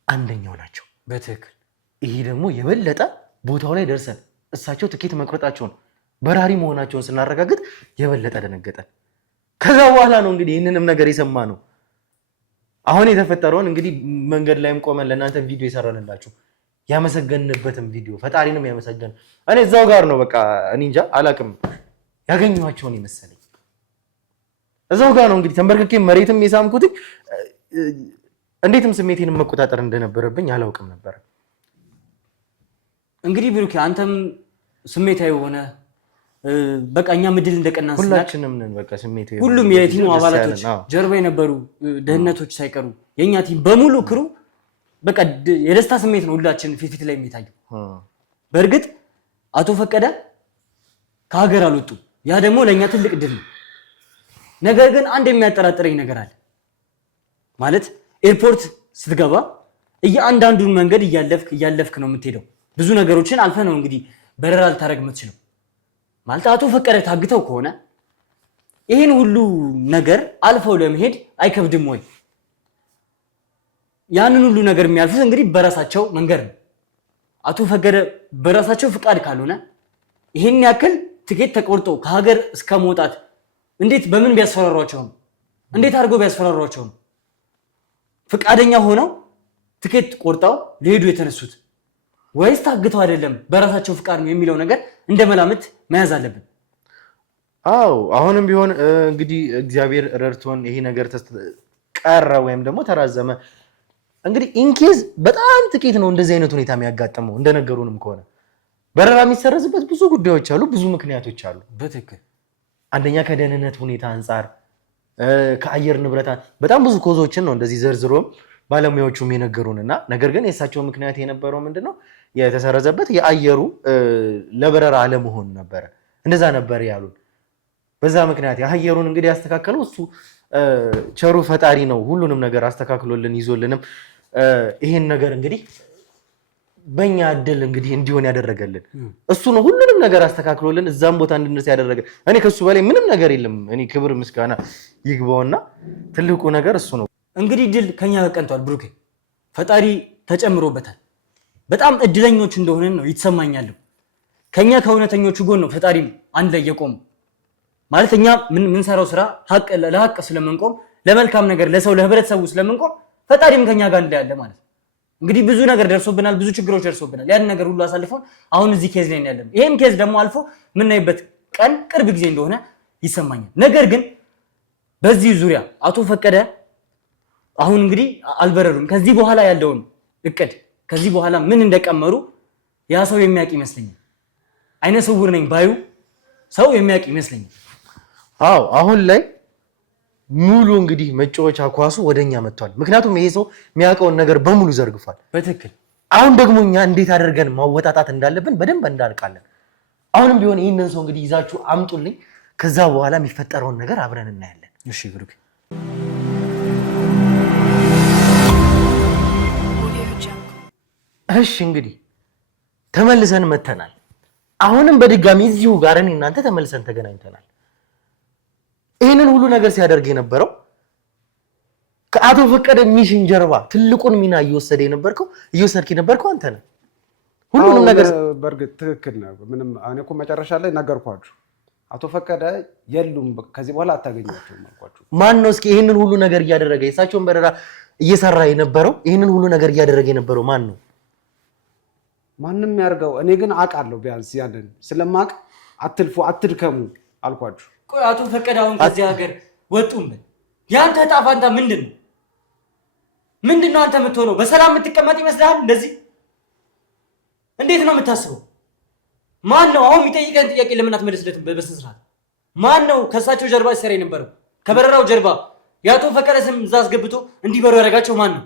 አንደኛው ናቸው። በትክክል ይሄ ደግሞ የበለጠ ቦታው ላይ ደርሰን እሳቸው ትኬት መቁረጣቸውን በራሪ መሆናቸውን ስናረጋግጥ የበለጠ ደነገጠን። ከዛ በኋላ ነው እንግዲህ ይህንንም ነገር የሰማ ነው። አሁን የተፈጠረውን እንግዲህ መንገድ ላይም ቆመን ለእናንተ ቪዲዮ የሰራንላችሁ ያመሰገንበትም ቪዲዮ ፈጣሪንም ያመሰገን እኔ እዛው ጋር ነው። በቃ እኔ እንጃ አላቅም ያገኘኋቸውን ይመስለኝ እዛው ጋር ነው እንግዲህ ተንበርክኬ መሬትም የሳምኩት። እንዴትም ስሜቴንም መቆጣጠር እንደነበረብኝ አላውቅም ነበር። እንግዲህ ብሩኬ አንተም ስሜታዊ ሆነ በቃ እኛ ምድል እንደቀናን ሁላችንም ነን። በቃ ስሜታዊ ሁሉም የቲሙ አባላቶች ጀርባ የነበሩ ደህንነቶች ሳይቀሩ የኛ ቲም በሙሉ ክሩ በቃ የደስታ ስሜት ነው ሁላችን ፊት ላይ የሚታየው። በእርግጥ አቶ ፈቀደ ከሀገር አልወጡ፣ ያ ደግሞ ለኛ ትልቅ ድል ነው። ነገር ግን አንድ የሚያጠራጥረኝ ነገር አለ። ማለት ኤርፖርት ስትገባ እያንዳንዱን መንገድ እያለፍክ ነው የምትሄደው። ብዙ ነገሮችን አልፈ ነው እንግዲህ በረራ ልታደርግ የምትችለው። ማለት አቶ ፈቀደ ታግተው ከሆነ ይህን ሁሉ ነገር አልፈው ለመሄድ አይከብድም ወይ? ያንን ሁሉ ነገር የሚያልፉት እንግዲህ በራሳቸው መንገድ ነው። አቶ ፈቀደ በራሳቸው ፍቃድ ካልሆነ ይህን ያክል ትኬት ተቆርጦ ከሀገር እስከ መውጣት እንዴት በምን ቢያስፈራሯቸው ነው? እንዴት አድርገው ቢያስፈራሯቸው ነው ፍቃደኛ ሆነው ትኬት ቆርጠው ሊሄዱ የተነሱት? ወይስ ታግተው አይደለም በራሳቸው ፍቃድ ነው የሚለው ነገር እንደ መላምት መያዝ አለብን። አዎ አሁንም ቢሆን እንግዲህ እግዚአብሔር ረድቶን ይሄ ነገር ቀረ ወይም ደግሞ ተራዘመ። እንግዲህ ኢንኬዝ በጣም ጥቂት ነው እንደዚህ አይነት ሁኔታ የሚያጋጥመው። እንደነገሩንም ከሆነ በረራ የሚሰረዝበት ብዙ ጉዳዮች አሉ፣ ብዙ ምክንያቶች አሉ። በትክክል አንደኛ ከደህንነት ሁኔታ አንጻር፣ ከአየር ንብረት በጣም ብዙ ኮዞችን ነው እንደዚህ ዘርዝሮም ባለሙያዎቹም የነገሩንና ነገር ግን የእሳቸው ምክንያት የነበረው ምንድነው የተሰረዘበት የአየሩ ለበረራ አለመሆን ነበረ። እንደዛ ነበር ያሉን። በዛ ምክንያት የአየሩን እንግዲህ ያስተካከለው እሱ ቸሩ ፈጣሪ ነው። ሁሉንም ነገር አስተካክሎልን ይዞልንም ይሄን ነገር እንግዲህ በእኛ እድል እንግዲህ እንዲሆን ያደረገልን እሱ ነው። ሁሉንም ነገር አስተካክሎልን እዛም ቦታ እንድንደርስ ያደረገ እኔ ከሱ በላይ ምንም ነገር የለም። እኔ ክብር ምስጋና ይግባውና ትልቁ ነገር እሱ ነው። እንግዲህ ድል ከኛ ቀንቷል ብሩኬ፣ ፈጣሪ ተጨምሮበታል። በጣም እድለኞች እንደሆነን ነው ይተሰማኛል። ከኛ ከእውነተኞቹ ጎን ነው ፈጣሪ አንድ ላይ የቆመው ማለት እኛ ምን ሰራው ስራ ለሀቅ ስለምንቆም ለመልካም ነገር ለሰው ለህብረተሰቡ ስለምንቆም ፈጣሪም ከኛ ጋር እንዳለ ማለት ነው። እንግዲህ ብዙ ነገር ደርሶብናል፣ ብዙ ችግሮች ደርሶብናል። ያን ነገር ሁሉ አሳልፈን አሁን እዚህ ኬዝ ላይ ያለን ይሄን ኬዝ ደግሞ አልፎ የምናይበት ቀን ቅርብ ጊዜ እንደሆነ ይሰማኛል። ነገር ግን በዚህ ዙሪያ አቶ ፈቀደ አሁን እንግዲህ አልበረሩም። ከዚህ በኋላ ያለውን እቅድ ከዚህ በኋላ ምን እንደቀመሩ ያ ሰው የሚያውቅ ይመስለኛል። አይነ ስውር ነኝ ባዩ ሰው የሚያውቅ ይመስለኛል። አዎ አሁን ላይ ሙሉ እንግዲህ መጫወቻ ኳሱ ወደኛ መጥቷል። ምክንያቱም ይሄ ሰው የሚያውቀውን ነገር በሙሉ ዘርግፏል። በትክክል አሁን ደግሞ እኛ እንዴት አድርገን ማወጣጣት እንዳለብን በደንብ እንዳልቃለን። አሁንም ቢሆን ይህንን ሰው እንግዲህ ይዛችሁ አምጡልኝ። ከዛ በኋላ የሚፈጠረውን ነገር አብረን እናያለን። እሺ ብሩክ። እሺ እንግዲህ ተመልሰን መተናል። አሁንም በድጋሚ እዚሁ ጋር እኔ እናንተ ተመልሰን ተገናኝተናል። ይህንን ሁሉ ነገር ሲያደርግ የነበረው ከአቶ ፈቀደ ሚሽን ጀርባ ትልቁን ሚና እየወሰድክ የነበርከው አንተ ነህ። ሁሉንም ነገር በእርግጥ ትክክል ነው። ምንም እኔ እኮ መጨረሻ ላይ ነገርኳችሁ፣ አቶ ፈቀደ የሉም፣ ከዚህ በኋላ አታገኟቸውም አልኳችሁ። ማን ነው እስኪ ይህንን ሁሉ ነገር እያደረገ የእሳቸውን በረራ እየሰራ የነበረው? ይህንን ሁሉ ነገር እያደረገ የነበረው ማን ነው? ማንም ያርገው። እኔ ግን አውቃለሁ፣ ቢያንስ ያንን ስለማውቅ አትልፉ፣ አትድከሙ አልኳችሁ። ቆይ አቶ ፈቀደ አሁን ከዚህ ሀገር ወጡም ያንተ ዕጣ ፈንታ ምንድን ነው? ምንድን ነው አንተ የምትሆነው? በሰላም የምትቀመጥ ይመስልሃል? እንደዚህ እንዴት ነው የምታስበው? ማን ነው አሁን የሚጠይቀን ጥያቄ ለምን አትመልስለትም በስነ ስርዓት? ማን ነው ከእሳቸው ጀርባ ሲሰራ የነበረው? ከበረራው ጀርባ የአቶ ፈቀደ ስም እዛ አስገብቶ እንዲበሩ ያደረጋቸው ማን ነው?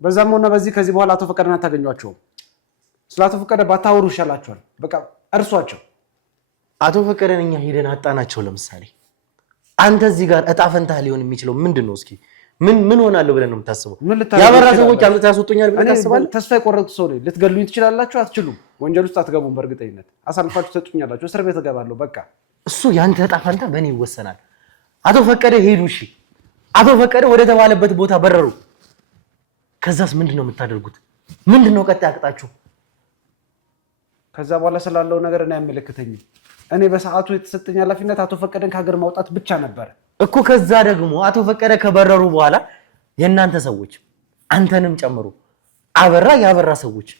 በዛም ሆነ በዚህ ከዚህ በኋላ አቶ ፈቀደን አታገኟቸውም። ስለ አቶ ፈቀደ ባታወሩ ይሻላችኋል። በቃ እርሷቸው። አቶ ፈቀደን እኛ ሄደን አጣናቸው። ለምሳሌ አንተ እዚህ ጋር ዕጣ ፈንታ ሊሆን የሚችለው ምንድን ነው? እስኪ ምን ሆናለሁ ብለን ነው የምታስበው? ያበራ ሰዎች አምጥተው ያስወጡኛል ብለን ታስባለህ? ተስፋ የቆረጡ ሰው ነኝ። ልትገሉኝ ትችላላችሁ? አትችሉም። ወንጀል ውስጥ አትገቡም። በእርግጠኝነት አሳልፋችሁ ትሰጡኛላችሁ። እስር ቤት እገባለሁ። በቃ እሱ ያንተ ዕጣ ፈንታ በእኔ ይወሰናል። አቶ ፈቀደ ሄዱ። እሺ አቶ ፈቀደ ወደ ተባለበት ቦታ በረሩ። ከዛስ ምንድን ነው የምታደርጉት? ምንድን ነው ቀጣይ አቅጣችሁ? ከዛ በኋላ ስላለው ነገር እኔ አይመለከተኝም። እኔ በሰዓቱ የተሰጠኝ ኃላፊነት አቶ ፈቀደን ከሀገር ማውጣት ብቻ ነበረ እኮ። ከዛ ደግሞ አቶ ፈቀደ ከበረሩ በኋላ የእናንተ ሰዎች አንተንም ጨምሮ ያበራ ሰዎች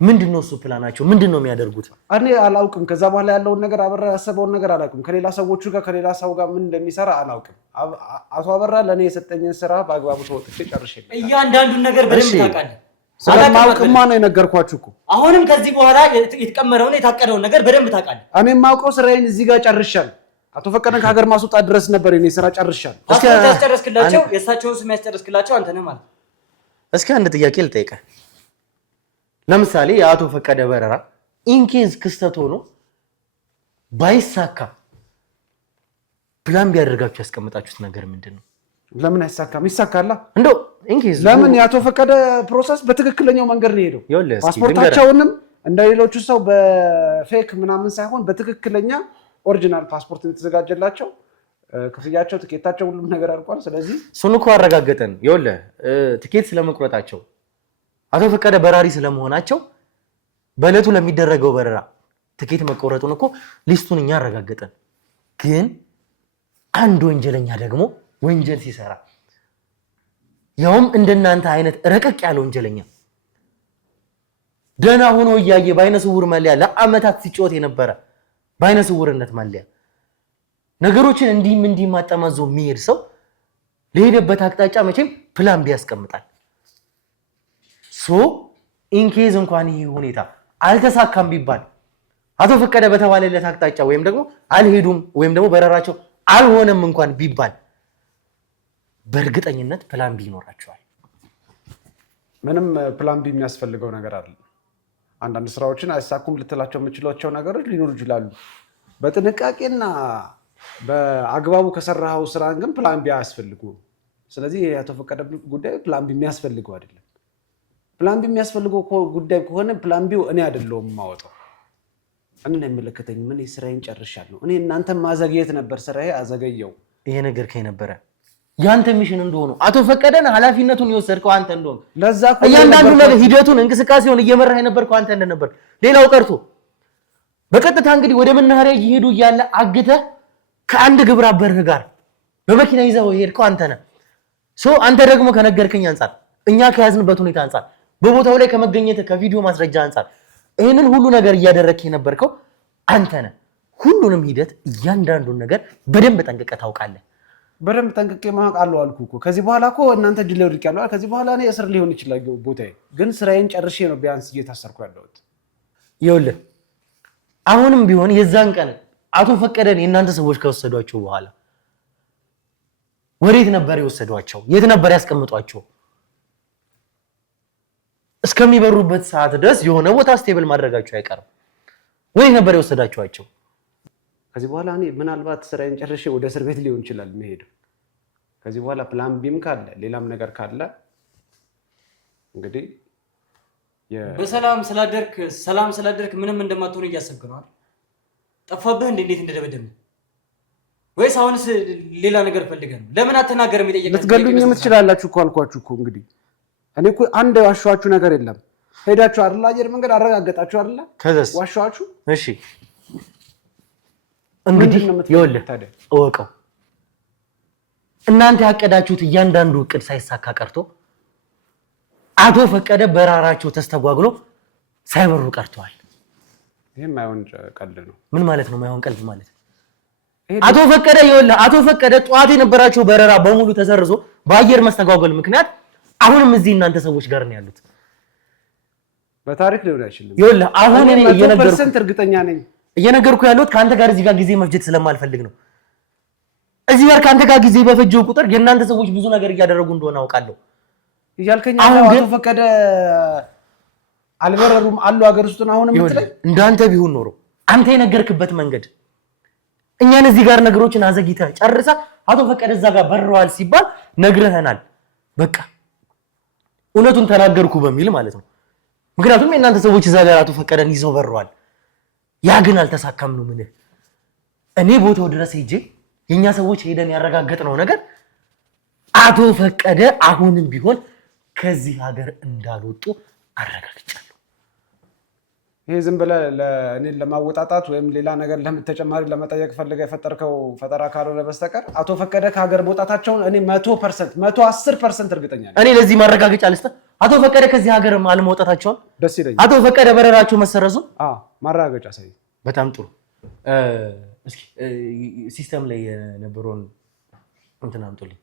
ምንድን ነው እሱ ፕላናቸው? ምንድን ነው የሚያደርጉት? እኔ አላውቅም። ከዛ በኋላ ያለውን ነገር አበራ ያሰበውን ነገር አላውቅም። ከሌላ ሰዎቹ ጋር ከሌላ ሰው ጋር ምን እንደሚሰራ አላውቅም። አቶ አበራ ለእኔ የሰጠኝን ስራ በአግባቡ ተወጥቼ ጨርሼ እያንዳንዱን ነገር በደንብ ታውቃለህ። ስለማውቅማ ነው የነገርኳችሁ እኮ። አሁንም ከዚህ በኋላ የተቀመረውን የታቀደውን ነገር በደንብ ታውቃለህ። እኔ የማውቀው ስራዬን እዚህ ጋር ጨርሻለሁ። አቶ ፈቀደን ከሀገር ማስወጣት ድረስ ነበር የኔ ስራ። ጨርሻለሁ። ያስጨረስክላቸው የእሳቸውን ስም ያስጨረስክላቸው አንተ ነህ ማለት። እስኪ አንድ ጥያቄ ልጠይቅህ። ለምሳሌ የአቶ ፈቀደ በረራ ኢንኬዝ ክስተት ሆኖ ባይሳካ ፕላን ቢያደርጋችሁ ያስቀምጣችሁት ነገር ምንድን ነው? ለምን አይሳካም? ይሳካላ። እንደው ኢንኬዝ ለምን የአቶ ፈቀደ ፕሮሰስ በትክክለኛው መንገድ ነው ሄደው። ፓስፖርታቸውንም እንደ ሌሎቹ ሰው በፌክ ምናምን ሳይሆን በትክክለኛ ኦሪጂናል ፓስፖርት የተዘጋጀላቸው፣ ክፍያቸው፣ ትኬታቸው፣ ሁሉም ነገር አልቋል። ስለዚህ እሱን እኮ አረጋገጠን። ይኸውልህ ትኬት ስለመቁረጣቸው አቶ ፈቀደ በራሪ ስለመሆናቸው በዕለቱ ለሚደረገው በረራ ትኬት መቆረጡን እኮ ሊስቱን እኛ አረጋገጠን። ግን አንድ ወንጀለኛ ደግሞ ወንጀል ሲሰራ ያውም እንደናንተ አይነት ረቀቅ ያለ ወንጀለኛ ደህና ሆኖ እያየ በአይነ ስውር መለያ ለአመታት ሲጮት የነበረ በአይነ ስውርነት መለያ ነገሮችን እንዲህ ማጠማዞ የሚሄድ ሰው ለሄደበት አቅጣጫ መቼም ፕላን ቢ ያስቀምጣል። ሶ ኢንኬዝ እንኳን ይህ ሁኔታ አልተሳካም ቢባል አቶ ፈቀደ በተባለለት አቅጣጫ ወይም ደግሞ አልሄዱም ወይም ደግሞ በረራቸው አልሆነም እንኳን ቢባል በእርግጠኝነት ፕላን ቢ ይኖራቸዋል። ምንም ፕላን ቢ የሚያስፈልገው ነገር አለ። አንዳንድ ስራዎችን አይሳኩም ልትላቸው የምችሏቸው ነገሮች ሊኖሩ ይችላሉ። በጥንቃቄና በአግባቡ ከሰራኸው ስራን ግን ፕላን ቢ አያስፈልጉም። ስለዚህ የአቶ ፈቀደ ጉዳይ ፕላን ቢ የሚያስፈልገው አይደለም። ፕላን ቢ የሚያስፈልገው ጉዳይ ከሆነ ፕላን ቢው እኔ አይደለሁም የማወጣው። እኔን አይመለከተኝም። ምን ስራዬን ጨርሻለሁ። እኔ እናንተም ማዘግየት ነበር ስራዬ፣ አዘገየው። ይሄ ነገር ከነበረ ያንተ ሚሽን እንደሆነ አቶ ፈቀደን ኃላፊነቱን የወሰድከው አንተ እንደሆነ ለዛ እያንዳንዱ ነገር ሂደቱን እንቅስቃሴውን እየመራህ የነበርከው አንተ እንደነበር። ሌላው ቀርቶ በቀጥታ እንግዲህ ወደ መናኸሪያ እየሄዱ እያለ አግተህ ከአንድ ግብረ አበርህ ጋር በመኪና ይዘው የሄድከው አንተ ነህ። አንተ ደግሞ ከነገርከኝ አንፃር እኛ ከያዝንበት ሁኔታ አንፃር በቦታው ላይ ከመገኘት ከቪዲዮ ማስረጃ አንፃር ይሄንን ሁሉ ነገር እያደረግክ የነበርከው አንተ ነህ። ሁሉንም ሂደት እያንዳንዱን ነገር በደንብ ጠንቅቀህ ታውቃለህ። በደንብ ጠንቅቄ ማውቃለሁ አልኩህ እኮ። ከዚህ በኋላ እኮ እናንተ እጅ ላይ ወድቄያለሁ። ከዚህ በኋላ እኔ እስር ሊሆን ይችላል ቦታዬ፣ ግን ስራዬን ጨርሼ ነው ቢያንስ እየታሰርኩ ያለሁት። ይኸውልህ አሁንም ቢሆን የዛን ቀን አቶ ፈቀደን የእናንተ ሰዎች ከወሰዷቸው በኋላ ወዴት ነበር የወሰዷቸው? የት ነበር ያስቀምጧቸው? እስከሚበሩበት ሰዓት ድረስ የሆነ ቦታ ስቴብል ማድረጋቸው አይቀርም። ወዴት ነበር የወሰዳቸዋቸው? ከዚህ በኋላ እኔ ምናልባት ስራዬን ጨርሼ ወደ እስር ቤት ሊሆን ይችላል መሄደው። ከዚህ በኋላ ፕላን ቢም ካለ ሌላም ነገር ካለ እንግዲህ በሰላም ስላደርክ ምንም እንደማትሆን እያሰብክ ነው አይደል? ጠፋብህ እንዴ? እንዴት እንደደበደብን? ወይስ አሁንስ ሌላ ነገር ፈልገህ ነው? ለምን አትናገርም? የጠየቀኝ ልትገሉኝ የምትችላላችሁ እኮ አልኳችሁ እኮ። እንግዲህ እኔ እኮ አንድ ዋሻችሁ ነገር የለም። ሄዳችሁ አይደል አየር መንገድ አረጋገጣችሁ አይደል? ከዛስ ዋሻችሁ። እሺ እንግዲህ ይኸውልህ እወቀው፣ እናንተ ያቀዳችሁት እያንዳንዱ እቅድ ሳይሳካ ቀርቶ አቶ ፈቀደ በራራቸው ተስተጓግሎ ሳይበሩ ቀርተዋል። ይሄ ማይሆን ቀልድ ነው። ምን ማለት ነው ማይሆን ቀልድ ማለት? አቶ ፈቀደ ይኸውልህ፣ አቶ ፈቀደ ጠዋት የነበራቸው በረራ በሙሉ ተሰርዞ በአየር መስተጓጎል ምክንያት አሁንም እዚህ እናንተ ሰዎች ጋር ነው ያሉት። በታሪክ ሊሆን አይችልም። ይኸውልህ አሁን እኔ እርግጠኛ ነኝ እየነገርኩ ያለሁት ከአንተ ጋር እዚህ ጋር ጊዜ መፍጀት ስለማልፈልግ ነው። እዚህ ጋር ከአንተ ጋር ጊዜ በፈጀው ቁጥር የእናንተ ሰዎች ብዙ ነገር እያደረጉ እንደሆነ አውቃለሁ። እያልከኝ አቶ ፈቀደ አልበረሩም አሉ ሀገር ውስጥ ነው አሁን የምትለኝ? እንዳንተ ቢሆን ኖሮ አንተ የነገርክበት መንገድ እኛን እዚህ ጋር ነገሮችን አዘግይተህ ጨርሰህ አቶ ፈቀደ እዛ ጋር በረዋል ሲባል ነግረህናል። በቃ እውነቱን ተናገርኩ በሚል ማለት ነው። ምክንያቱም የእናንተ ሰዎች እዛ ጋር አቶ ፈቀደን ይዘው በረዋል። ያ ግን አልተሳካም ነው የምልህ። እኔ ቦታው ድረስ ሄጄ የኛ ሰዎች ሄደን ያረጋገጥነው ነገር አቶ ፈቀደ አሁንም ቢሆን ከዚህ ሀገር እንዳልወጡ አረጋግጫለሁ። ይሄ ዝም ብለህ እኔን ለማወጣጣት ወይም ሌላ ነገር ተጨማሪ ለመጠየቅ ፈልገህ የፈጠርከው ፈጠራ ካልሆነ በስተቀር አቶ ፈቀደ ከሀገር መውጣታቸውን እኔ 110% እርግጠኛ ነኝ። እኔ ለዚህ ማረጋገጫ ልስጥህ። አቶ ፈቀደ ከዚህ ሀገር አለመውጣታቸውን ደስ ይለኛል። አቶ ፈቀደ በረራቸው መሰረዙ ማረጋገጫ ሳይ በጣም ጥሩ። እስኪ ሲስተም ላይ የነበረውን እንትን አምጡልኝ።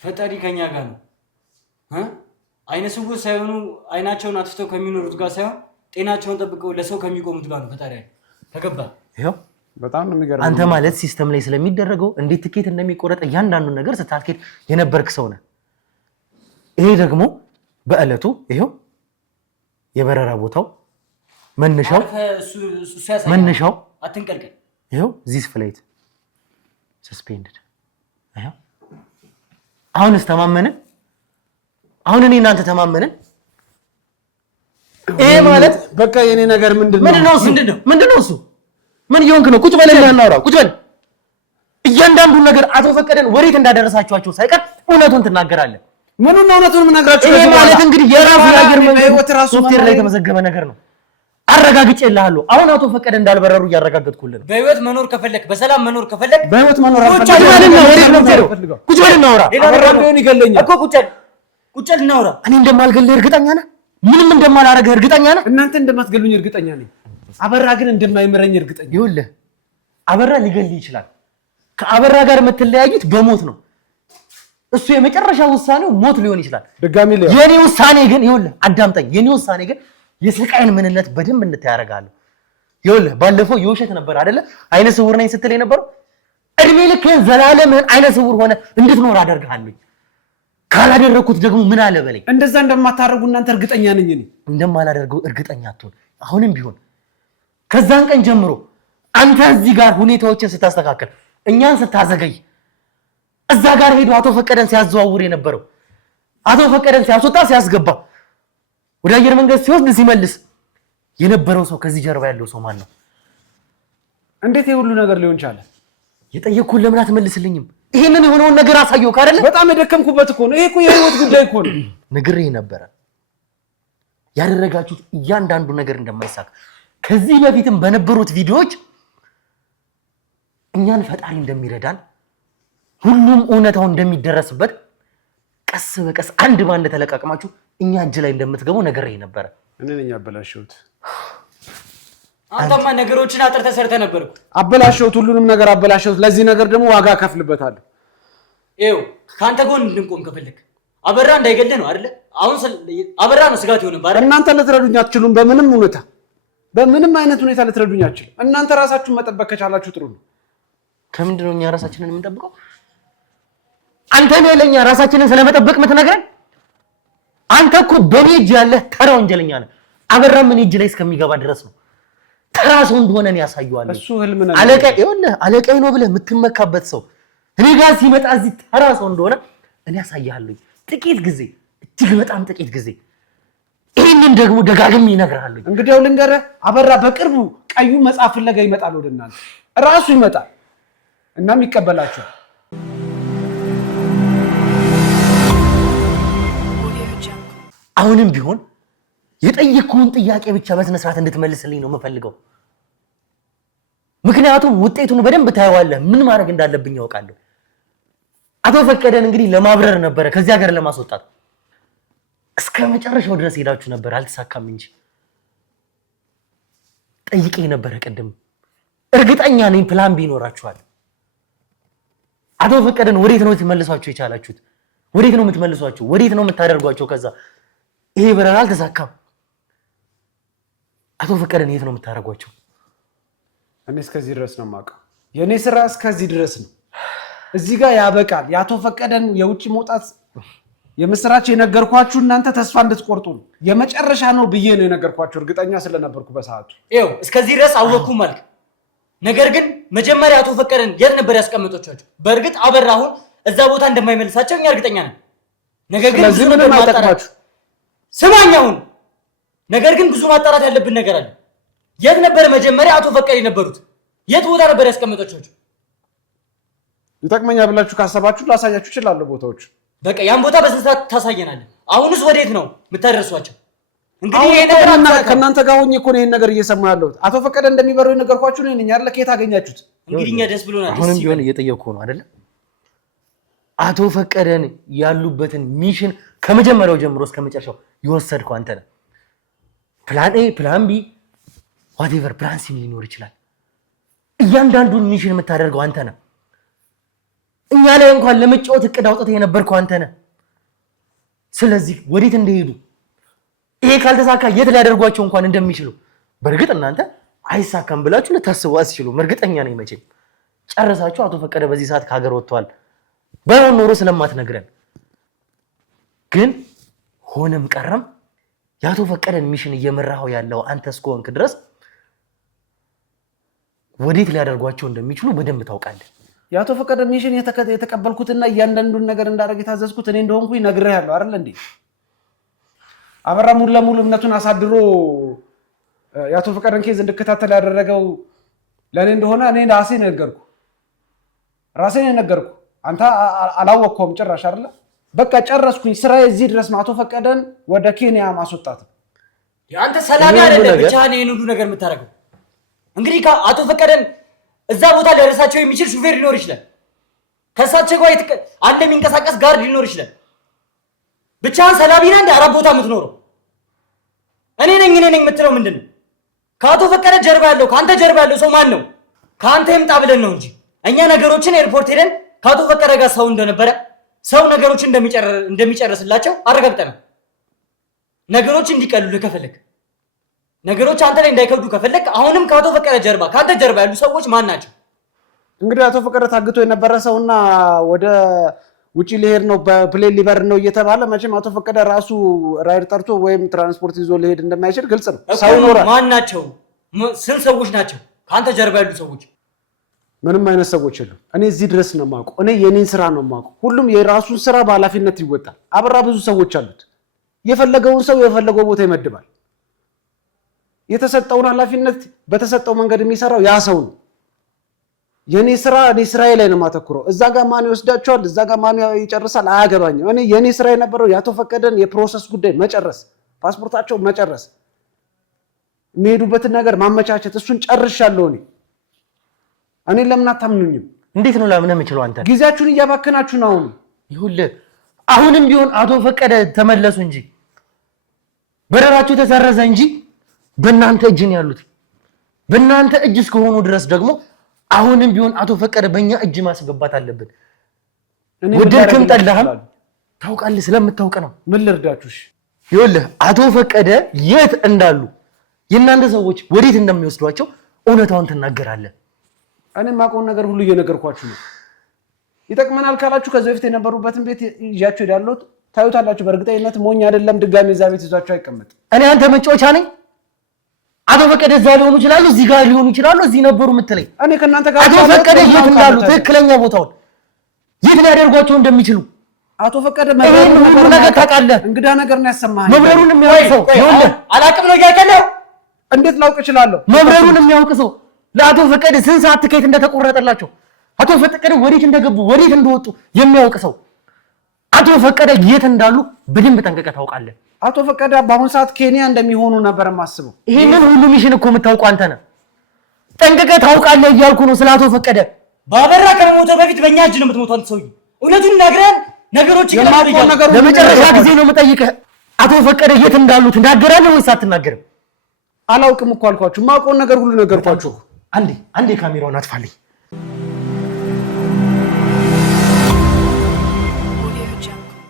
ፈጣሪ ከኛ ጋር ነው። አይነ ስውር ሳይሆኑ አይናቸውን አጥፍተው ከሚኖሩት ጋር ሳይሆን ጤናቸውን ጠብቀው ለሰው ከሚቆሙት ጋር ነው ፈጣሪ ያለው። ተገባ? ይሄው በጣም ነው የሚገርመው። አንተ ማለት ሲስተም ላይ ስለሚደረገው እንዴት ትኬት እንደሚቆረጥ እያንዳንዱን ነገር ስታስኬድ የነበርክ ሰው ነህ። ይሄ ደግሞ በእለቱ ይሄው የበረራ ቦታው መነሻው አትንቀልቀል። ይሄው ዚስ ፍላይት ሰስፔንድድ። ይሄው አሁንስ ተማመንን። አሁን እኔ እናንተ ተማመንን። ይሄ ማለት በቃ የኔ ነገር ምንድነው እሱ? ምን እየሆንክ ነው? ቁጭ በልና እናውራ። ቁጭ በል። እያንዳንዱን ነገር አቶ ፈቀደን ወዴት እንዳደረሳችኋቸው ሳይቀር እውነቱን ትናገራለህ። ምኑን ነው እውነቱን የምናገራችሁ? ይሄ ማለት እንግዲህ የራሱ የአየር መንገድ ሶፍትዌር ላይ የተመዘገበ ነገር ነው። አረጋግጬልሃለሁ። አሁን አቶ ፈቀደ እንዳልበረሩ እያረጋገጥኩልህ ነው። በህይወት መኖር ከፈለክ፣ በሰላም መኖር ከፈለክ በህይወት መኖር ቁጭ በልና ወዴት ነው የምትሄደው? ቁጭ በል እናውራ። ሌላ ነገር ቢሆን ይገለኛል እኮ ቁጭ በል እናውራ። እኔ እንደማልገልህ እርግጠኛ ነህ? ምንም እንደማላረግህ እርግጠኛ ነህ? እናንተ እንደማትገሉኝ እርግጠኛ ነኝ። አበራ ግን እንደማይመረኝ እርግጠኛ። ይኸውልህ አበራ ሊገልህ ይችላል። ከአበራ ጋር የምትለያዩት በሞት ነው። እሱ የመጨረሻ ውሳኔው ሞት ሊሆን ይችላል። ድጋሚ የኔ ውሳኔ ግን ይኸውልህ አዳምጠኝ። የኔ ውሳኔ ግን የስቃይን ምንነት በደንብ እንድታያረጋለሁ። ይኸውልህ ባለፈው የውሸት ነበር አይደለ? አይነ ስውር ነኝ ስትል የነበረው እድሜ ልክህን ዘላለምህን አይነ ስውር ሆነ እንድትኖር አደርግሃለሁ። ካላደረኩት ደግሞ ምን አለ በለኝ። እንደዛ እንደማታደርጉ እናንተ እርግጠኛ ነኝ። እኔ እንደማላደርገው እርግጠኛ አትሆን። አሁንም ቢሆን ከዛን ቀን ጀምሮ አንተ እዚህ ጋር ሁኔታዎችን ስታስተካከል፣ እኛን ስታዘገይ እዛ ጋር ሄዶ አቶ ፈቀደን ሲያዘዋውር የነበረው አቶ ፈቀደን ሲያስወጣ ሲያስገባ ወደ አየር መንገድ ሲወስድ ሲመልስ የነበረው ሰው ከዚህ ጀርባ ያለው ሰው ማን ነው? እንዴት የሁሉ ነገር ሊሆን ቻለ? የጠየቅኩህን ለምን አትመልስልኝም? ይሄንን የሆነውን ነገር አሳየው ካደለ በጣም የደከምኩበት እኮ ነው። ይሄ እኮ የህይወት ጉዳይ እኮ ነው። ነግሬህ ነበረ ያደረጋችሁት እያንዳንዱ ነገር እንደማይሳካ። ከዚህ በፊትም በነበሩት ቪዲዮዎች እኛን ፈጣሪ እንደሚረዳን ሁሉም እውነታው እንደሚደረስበት ቀስ በቀስ አንድ ባንድ ተለቃቅማችሁ እኛ እጅ ላይ እንደምትገቡ ነግሬህ ነበረ። እኔ ነኝ አበላሸሁት። አንተማ ነገሮችን አጥርተህ ሰርተህ ነበር እኮ። አበላሸሁት፣ ሁሉንም ነገር አበላሸሁት። ለዚህ ነገር ደግሞ ዋጋ ከፍልበታለሁ። ይኸው ካንተ ጎን እንድንቆም ከፈለክ አበራ እንዳይገድልህ ነው አይደለ? አሁን አበራ ነው ስጋት ይሆንብህ አይደል? እናንተ ልትረዱኝ አትችሉም። በምንም አይነት ሁኔታ ልትረዱኝ አትችሉም። እናንተ ራሳችሁን መጠበቅ ከቻላችሁ ጥሩ ነው። ከምንድን ነው እኛ ራሳችንን የምንጠብቀው? አንተ ነው ለኛ ራሳችንን ስለመጠበቅ የምትነግረን? አንተ እኮ በኔ እጅ ያለህ ተራ ወንጀለኛ ነህ። አበራ ምን እጅ ላይ እስከሚገባ ድረስ ነው ተራ ሰው እንደሆነ ነው ያሳየዋለሁ። እሱ ህልም ነው። አለቃዬ ነው ብለህ የምትመካበት ሰው እኔ ጋር ሲመጣ እዚህ ተራ ሰው እንደሆነ እኔ ያሳያለሁ። ጥቂት ጊዜ፣ እጅግ በጣም ጥቂት ጊዜ። ይሄንን ደግሞ ደጋግሜ እነግርሃለሁ። እንግዲያው ልንገርህ፣ አበራ በቅርቡ ቀዩ መጽሐፍ ፍለጋ ይመጣል ወደ እናንተ። ራሱ ይመጣል እናም ይቀበላችኋል። አሁንም ቢሆን የጠየቅኩህን ጥያቄ ብቻ በስነ ስርዓት እንድትመልስልኝ ነው የምፈልገው። ምክንያቱም ውጤቱን በደንብ ታየዋለህ። ምን ማድረግ እንዳለብኝ ያውቃለሁ። አቶ ፈቀደን እንግዲህ ለማብረር ነበረ፣ ከዚህ ሀገር ለማስወጣት እስከ መጨረሻው ድረስ ሄዳችሁ ነበር፣ አልተሳካም እንጂ ጠይቄ ነበረ ቅድም። እርግጠኛ ነኝ ፕላን ቢ ይኖራችኋል። አቶ ፈቀደን ወዴት ነው ትመልሷቸው የቻላችሁት? ወዴት ነው የምትመልሷቸው? ወዴት ነው የምታደርጓቸው? ከዛ ይሄ በረራ አልተሳካም። አቶ ፈቀደን የት ነው የምታደርጓቸው? እኔ እስከዚህ ድረስ ነው የማውቀው። የእኔ ስራ እስከዚህ ድረስ ነው። እዚህ ጋር ያበቃል። የአቶ ፈቀደን የውጭ መውጣት የምስራች የነገርኳችሁ እናንተ ተስፋ እንድትቆርጡ ነው። የመጨረሻ ነው ብዬ ነው የነገርኳችሁ፣ እርግጠኛ ስለነበርኩ በሰዓቱ። ይኸው እስከዚህ ድረስ አወቅኩ ማለት ነገር ግን መጀመሪያ አቶ ፈቀደን የት ነበር ያስቀመጧቸው? በእርግጥ አበራ አሁን እዛ ቦታ እንደማይመልሳቸው እኛ እርግጠኛ ነን። ነገር ግን ብዙ ነገር ማጣራት ስማኝ፣ አሁን ነገር ግን ብዙ ማጣራት ያለብን ነገር አለ። የት ነበር መጀመሪያ አቶ ፈቀደ የነበሩት? የት ቦታ ነበር ያስቀመጧቸው? ይጠቅመኛል ብላችሁ ካሰባችሁ ላሳያችሁ እችላለሁ ቦታዎች። በቃ ያን ቦታ በስንት ታሳየናለህ? አሁንስ ወዴት ነው የምታደርሷቸው? እንግዲህ ይሄ ነገር ከእናንተ ጋር ሆኜ እኮ ነው ይሄን ነገር እየሰማሁ ያለሁት። አቶ ፈቀደ እንደሚበሩ የነገርኳችሁ ነኝ አይደል? ከየት አገኛችሁት? እንግዲህ እኛ ደስ ብሎናል። አሁንም ቢሆን እየጠየቅኩ ነው አይደል? አቶ ፈቀደን ያሉበትን ሚሽን ከመጀመሪያው ጀምሮ እስከ መጨረሻው የወሰድከው አንተ ነህ። ፕላን ኤ፣ ፕላን ቢ፣ ዋቴቨር ፕላን ሲ ሊኖር ይችላል። እያንዳንዱን ሚሽን የምታደርገው አንተ ነህ። እኛ ላይ እንኳን ለመጫወት እቅድ አውጥተህ የነበርከው አንተ ነህ። ስለዚህ ወዴት እንደሄዱ ይሄ ካልተሳካ የት ሊያደርጓቸው እንኳን እንደሚችሉ በእርግጥ እናንተ አይሳካም ብላችሁ ልታስቡ አትችሉም። እርግጠኛ ነኝ። መቼም ጨረሳችሁ አቶ ፈቀደ በዚህ ሰዓት ከሀገር ወጥተዋል። ባይሆን ኖሮ ስለማትነግረን ግን ሆነም ቀረም የአቶ ፈቀደን ሚሽን እየመራኸው ያለው አንተ እስከሆንክ ድረስ ወዴት ሊያደርጓቸው እንደሚችሉ በደንብ ታውቃለህ። የአቶ ፈቀደ ሚሽን የተቀበልኩትና እያንዳንዱን ነገር እንዳደረግ የታዘዝኩት እኔ እንደሆንኩኝ ነግሬሃለሁ አይደል እንዴ? አበራ ሙሉ ለሙሉ እምነቱን አሳድሮ የአቶ ፈቀደን ኬዝ እንድከታተል ያደረገው ለእኔ እንደሆነ እኔ ራሴ ነገርኩ። አንተ አላወቅከውም ጭራሽ አይደለ? በቃ ጨረስኩኝ። ስራ እዚህ ድረስ ነው። አቶ ፈቀደን ወደ ኬንያ ማስወጣት። አንተ ሰላም አይደለም ብቻህን ይሄን ሁሉ ነገር የምታደርገው። እንግዲህ አቶ ፈቀደን እዛ ቦታ ሊያደርሳቸው የሚችል ሹፌር ሊኖር ይችላል። ከሳቸው ጋር አንድ የሚንቀሳቀስ ጋርድ ሊኖር ይችላል። ብቻህን ሰላቢና እንደ አራት ቦታ የምትኖረው እኔ ነኝ የምትለው ምንድን ነው? ከአቶ ፈቀደ ጀርባ ያለው ከአንተ ጀርባ ያለው ሰው ማን ነው? ከአንተ ይምጣ ብለን ነው እንጂ እኛ ነገሮችን ኤርፖርት ሄደን ከአቶ ፈቀደ ጋር ሰው እንደነበረ ሰው ነገሮችን እንደሚጨርስላቸው አረጋግጠናል። ነገሮች እንዲቀሉልህ ከፈለክ ነገሮች አንተ ላይ እንዳይከብዱ ከፈለክ አሁንም ከአቶ ፈቀደ ጀርባ ከአንተ ጀርባ ያሉ ሰዎች ማን ናቸው? እንግዲህ አቶ ፈቀደ ታግቶ የነበረ ሰውና ወደ ውጪ ሊሄድ ነው በፕሌን ሊበር ነው እየተባለ መቼም አቶ ፈቀደ ራሱ ራይድ ጠርቶ ወይም ትራንስፖርት ይዞ ሊሄድ እንደማይችል ግልጽ ነው። ሰው ይኖራል። ማን ናቸው? ስንት ሰዎች ናቸው ከአንተ ጀርባ ያሉ ሰዎች? ምንም አይነት ሰዎች የሉም። እኔ እዚህ ድረስ ነው የማውቀው። እኔ የኔን ስራ ነው የማውቀው። ሁሉም የራሱን ስራ በኃላፊነት ይወጣል። አበራ ብዙ ሰዎች አሉት። የፈለገውን ሰው የፈለገው ቦታ ይመድባል። የተሰጠውን ኃላፊነት በተሰጠው መንገድ የሚሰራው ያ ሰው ነው። የኔ ስራ እኔ ስራዬ ላይ ነው የማተኩረው። እዛ ጋር ማን ይወስዳቸዋል፣ እዛ ጋር ማን ይጨርሳል አያገባኝም። እኔ የኔ ስራ የነበረው የአቶ ፈቀደን የፕሮሰስ ጉዳይ መጨረስ፣ ፓስፖርታቸው መጨረስ፣ የሚሄዱበትን ነገር ማመቻቸት፣ እሱን ጨርሻለሁ። እኔ ለምን አታምኑኝም? እንዴት ነው ላምን የምችለው? አንተ ጊዜያችሁን እያባከናችሁ ነው። ይኸውልህ አሁንም ቢሆን አቶ ፈቀደ ተመለሱ እንጂ በረራችሁ ተሰረዘ እንጂ በእናንተ እጅ ነው ያሉት። በእናንተ እጅ እስከሆኑ ድረስ ደግሞ አሁንም ቢሆን አቶ ፈቀደ በእኛ እጅ ማስገባት አለብን። ወደድክም ጠላህም ታውቃለህ፣ ስለምታውቅ ነው። ምን ልርዳችሁሽ? ይኸውልህ አቶ ፈቀደ የት እንዳሉ የእናንተ ሰዎች ወዴት እንደሚወስዷቸው እውነታውን ትናገራለህ። እኔ የማውቀውን ነገር ሁሉ እየነገርኳችሁ ነው። ይጠቅመናል ካላችሁ ከዚህ በፊት የነበሩበትን ቤት ይዣችሁ ሄዳለሁ፣ ታዩታላችሁ። በእርግጠኝነት ሞኝ አይደለም ድጋሚ እዛ ቤት ይዟቸው አይቀመጥም። እኔ አንተ መጫወቻ ነኝ? አቶ ፈቀደ እዛ ሊሆኑ ይችላሉ፣ እዚህ ጋር ሊሆኑ ይችላሉ፣ እዚህ ነበሩ የምትለኝ? እኔ ከእናንተ ጋር አቶ ፈቀደ የት እንዳሉ ትክክለኛ ቦታውን የት ሊያደርጓቸው እንደሚችሉ አቶ ፈቀደ ሁሉ ነገር ታውቃለህ። እንግዳ ነገር ነው ያሰማኸኝ። መብረሩን የሚያውቅ ሰው ይኸውልህ፣ አላውቅም ነው እያልከኝ? እንዴት ላውቅ እችላለሁ? መብረሩን የሚያውቅ ሰው ለአቶ ፈቀደ ስንት ሰዓት ትኬት እንደተቆረጠላቸው፣ አቶ ፈቀደ ወዴት እንደገቡ ወዴት እንደወጡ የሚያውቅ ሰው፣ አቶ ፈቀደ የት እንዳሉ በደንብ ጠንቅቀህ ታውቃለህ። አቶ ፈቀደ በአሁኑ ሰዓት ኬንያ እንደሚሆኑ ነበር የማስበው። ይሄንን ሁሉ ሚሽን እኮ የምታውቀው አንተ ነህ። ጠንቅቀህ ታውቃለህ እያልኩ ነው ስለ አቶ ፈቀደ። ባበራ ከመሞተ በፊት በእኛ እጅ ነው የምትሞተው። አንተ ሰውዬ እውነቱን ነግረን ነገሮች ለመጨረሻ ጊዜ ነው የምጠይቅህ። አቶ ፈቀደ የት እንዳሉ ትናገራለህ ወይስ አትናገርም? አላውቅም እኮ አልኳችሁ። የማውቀውን ነገር ሁሉ ነገርኳችሁ። አንዴ ካሜራውን አጥፋልኝ።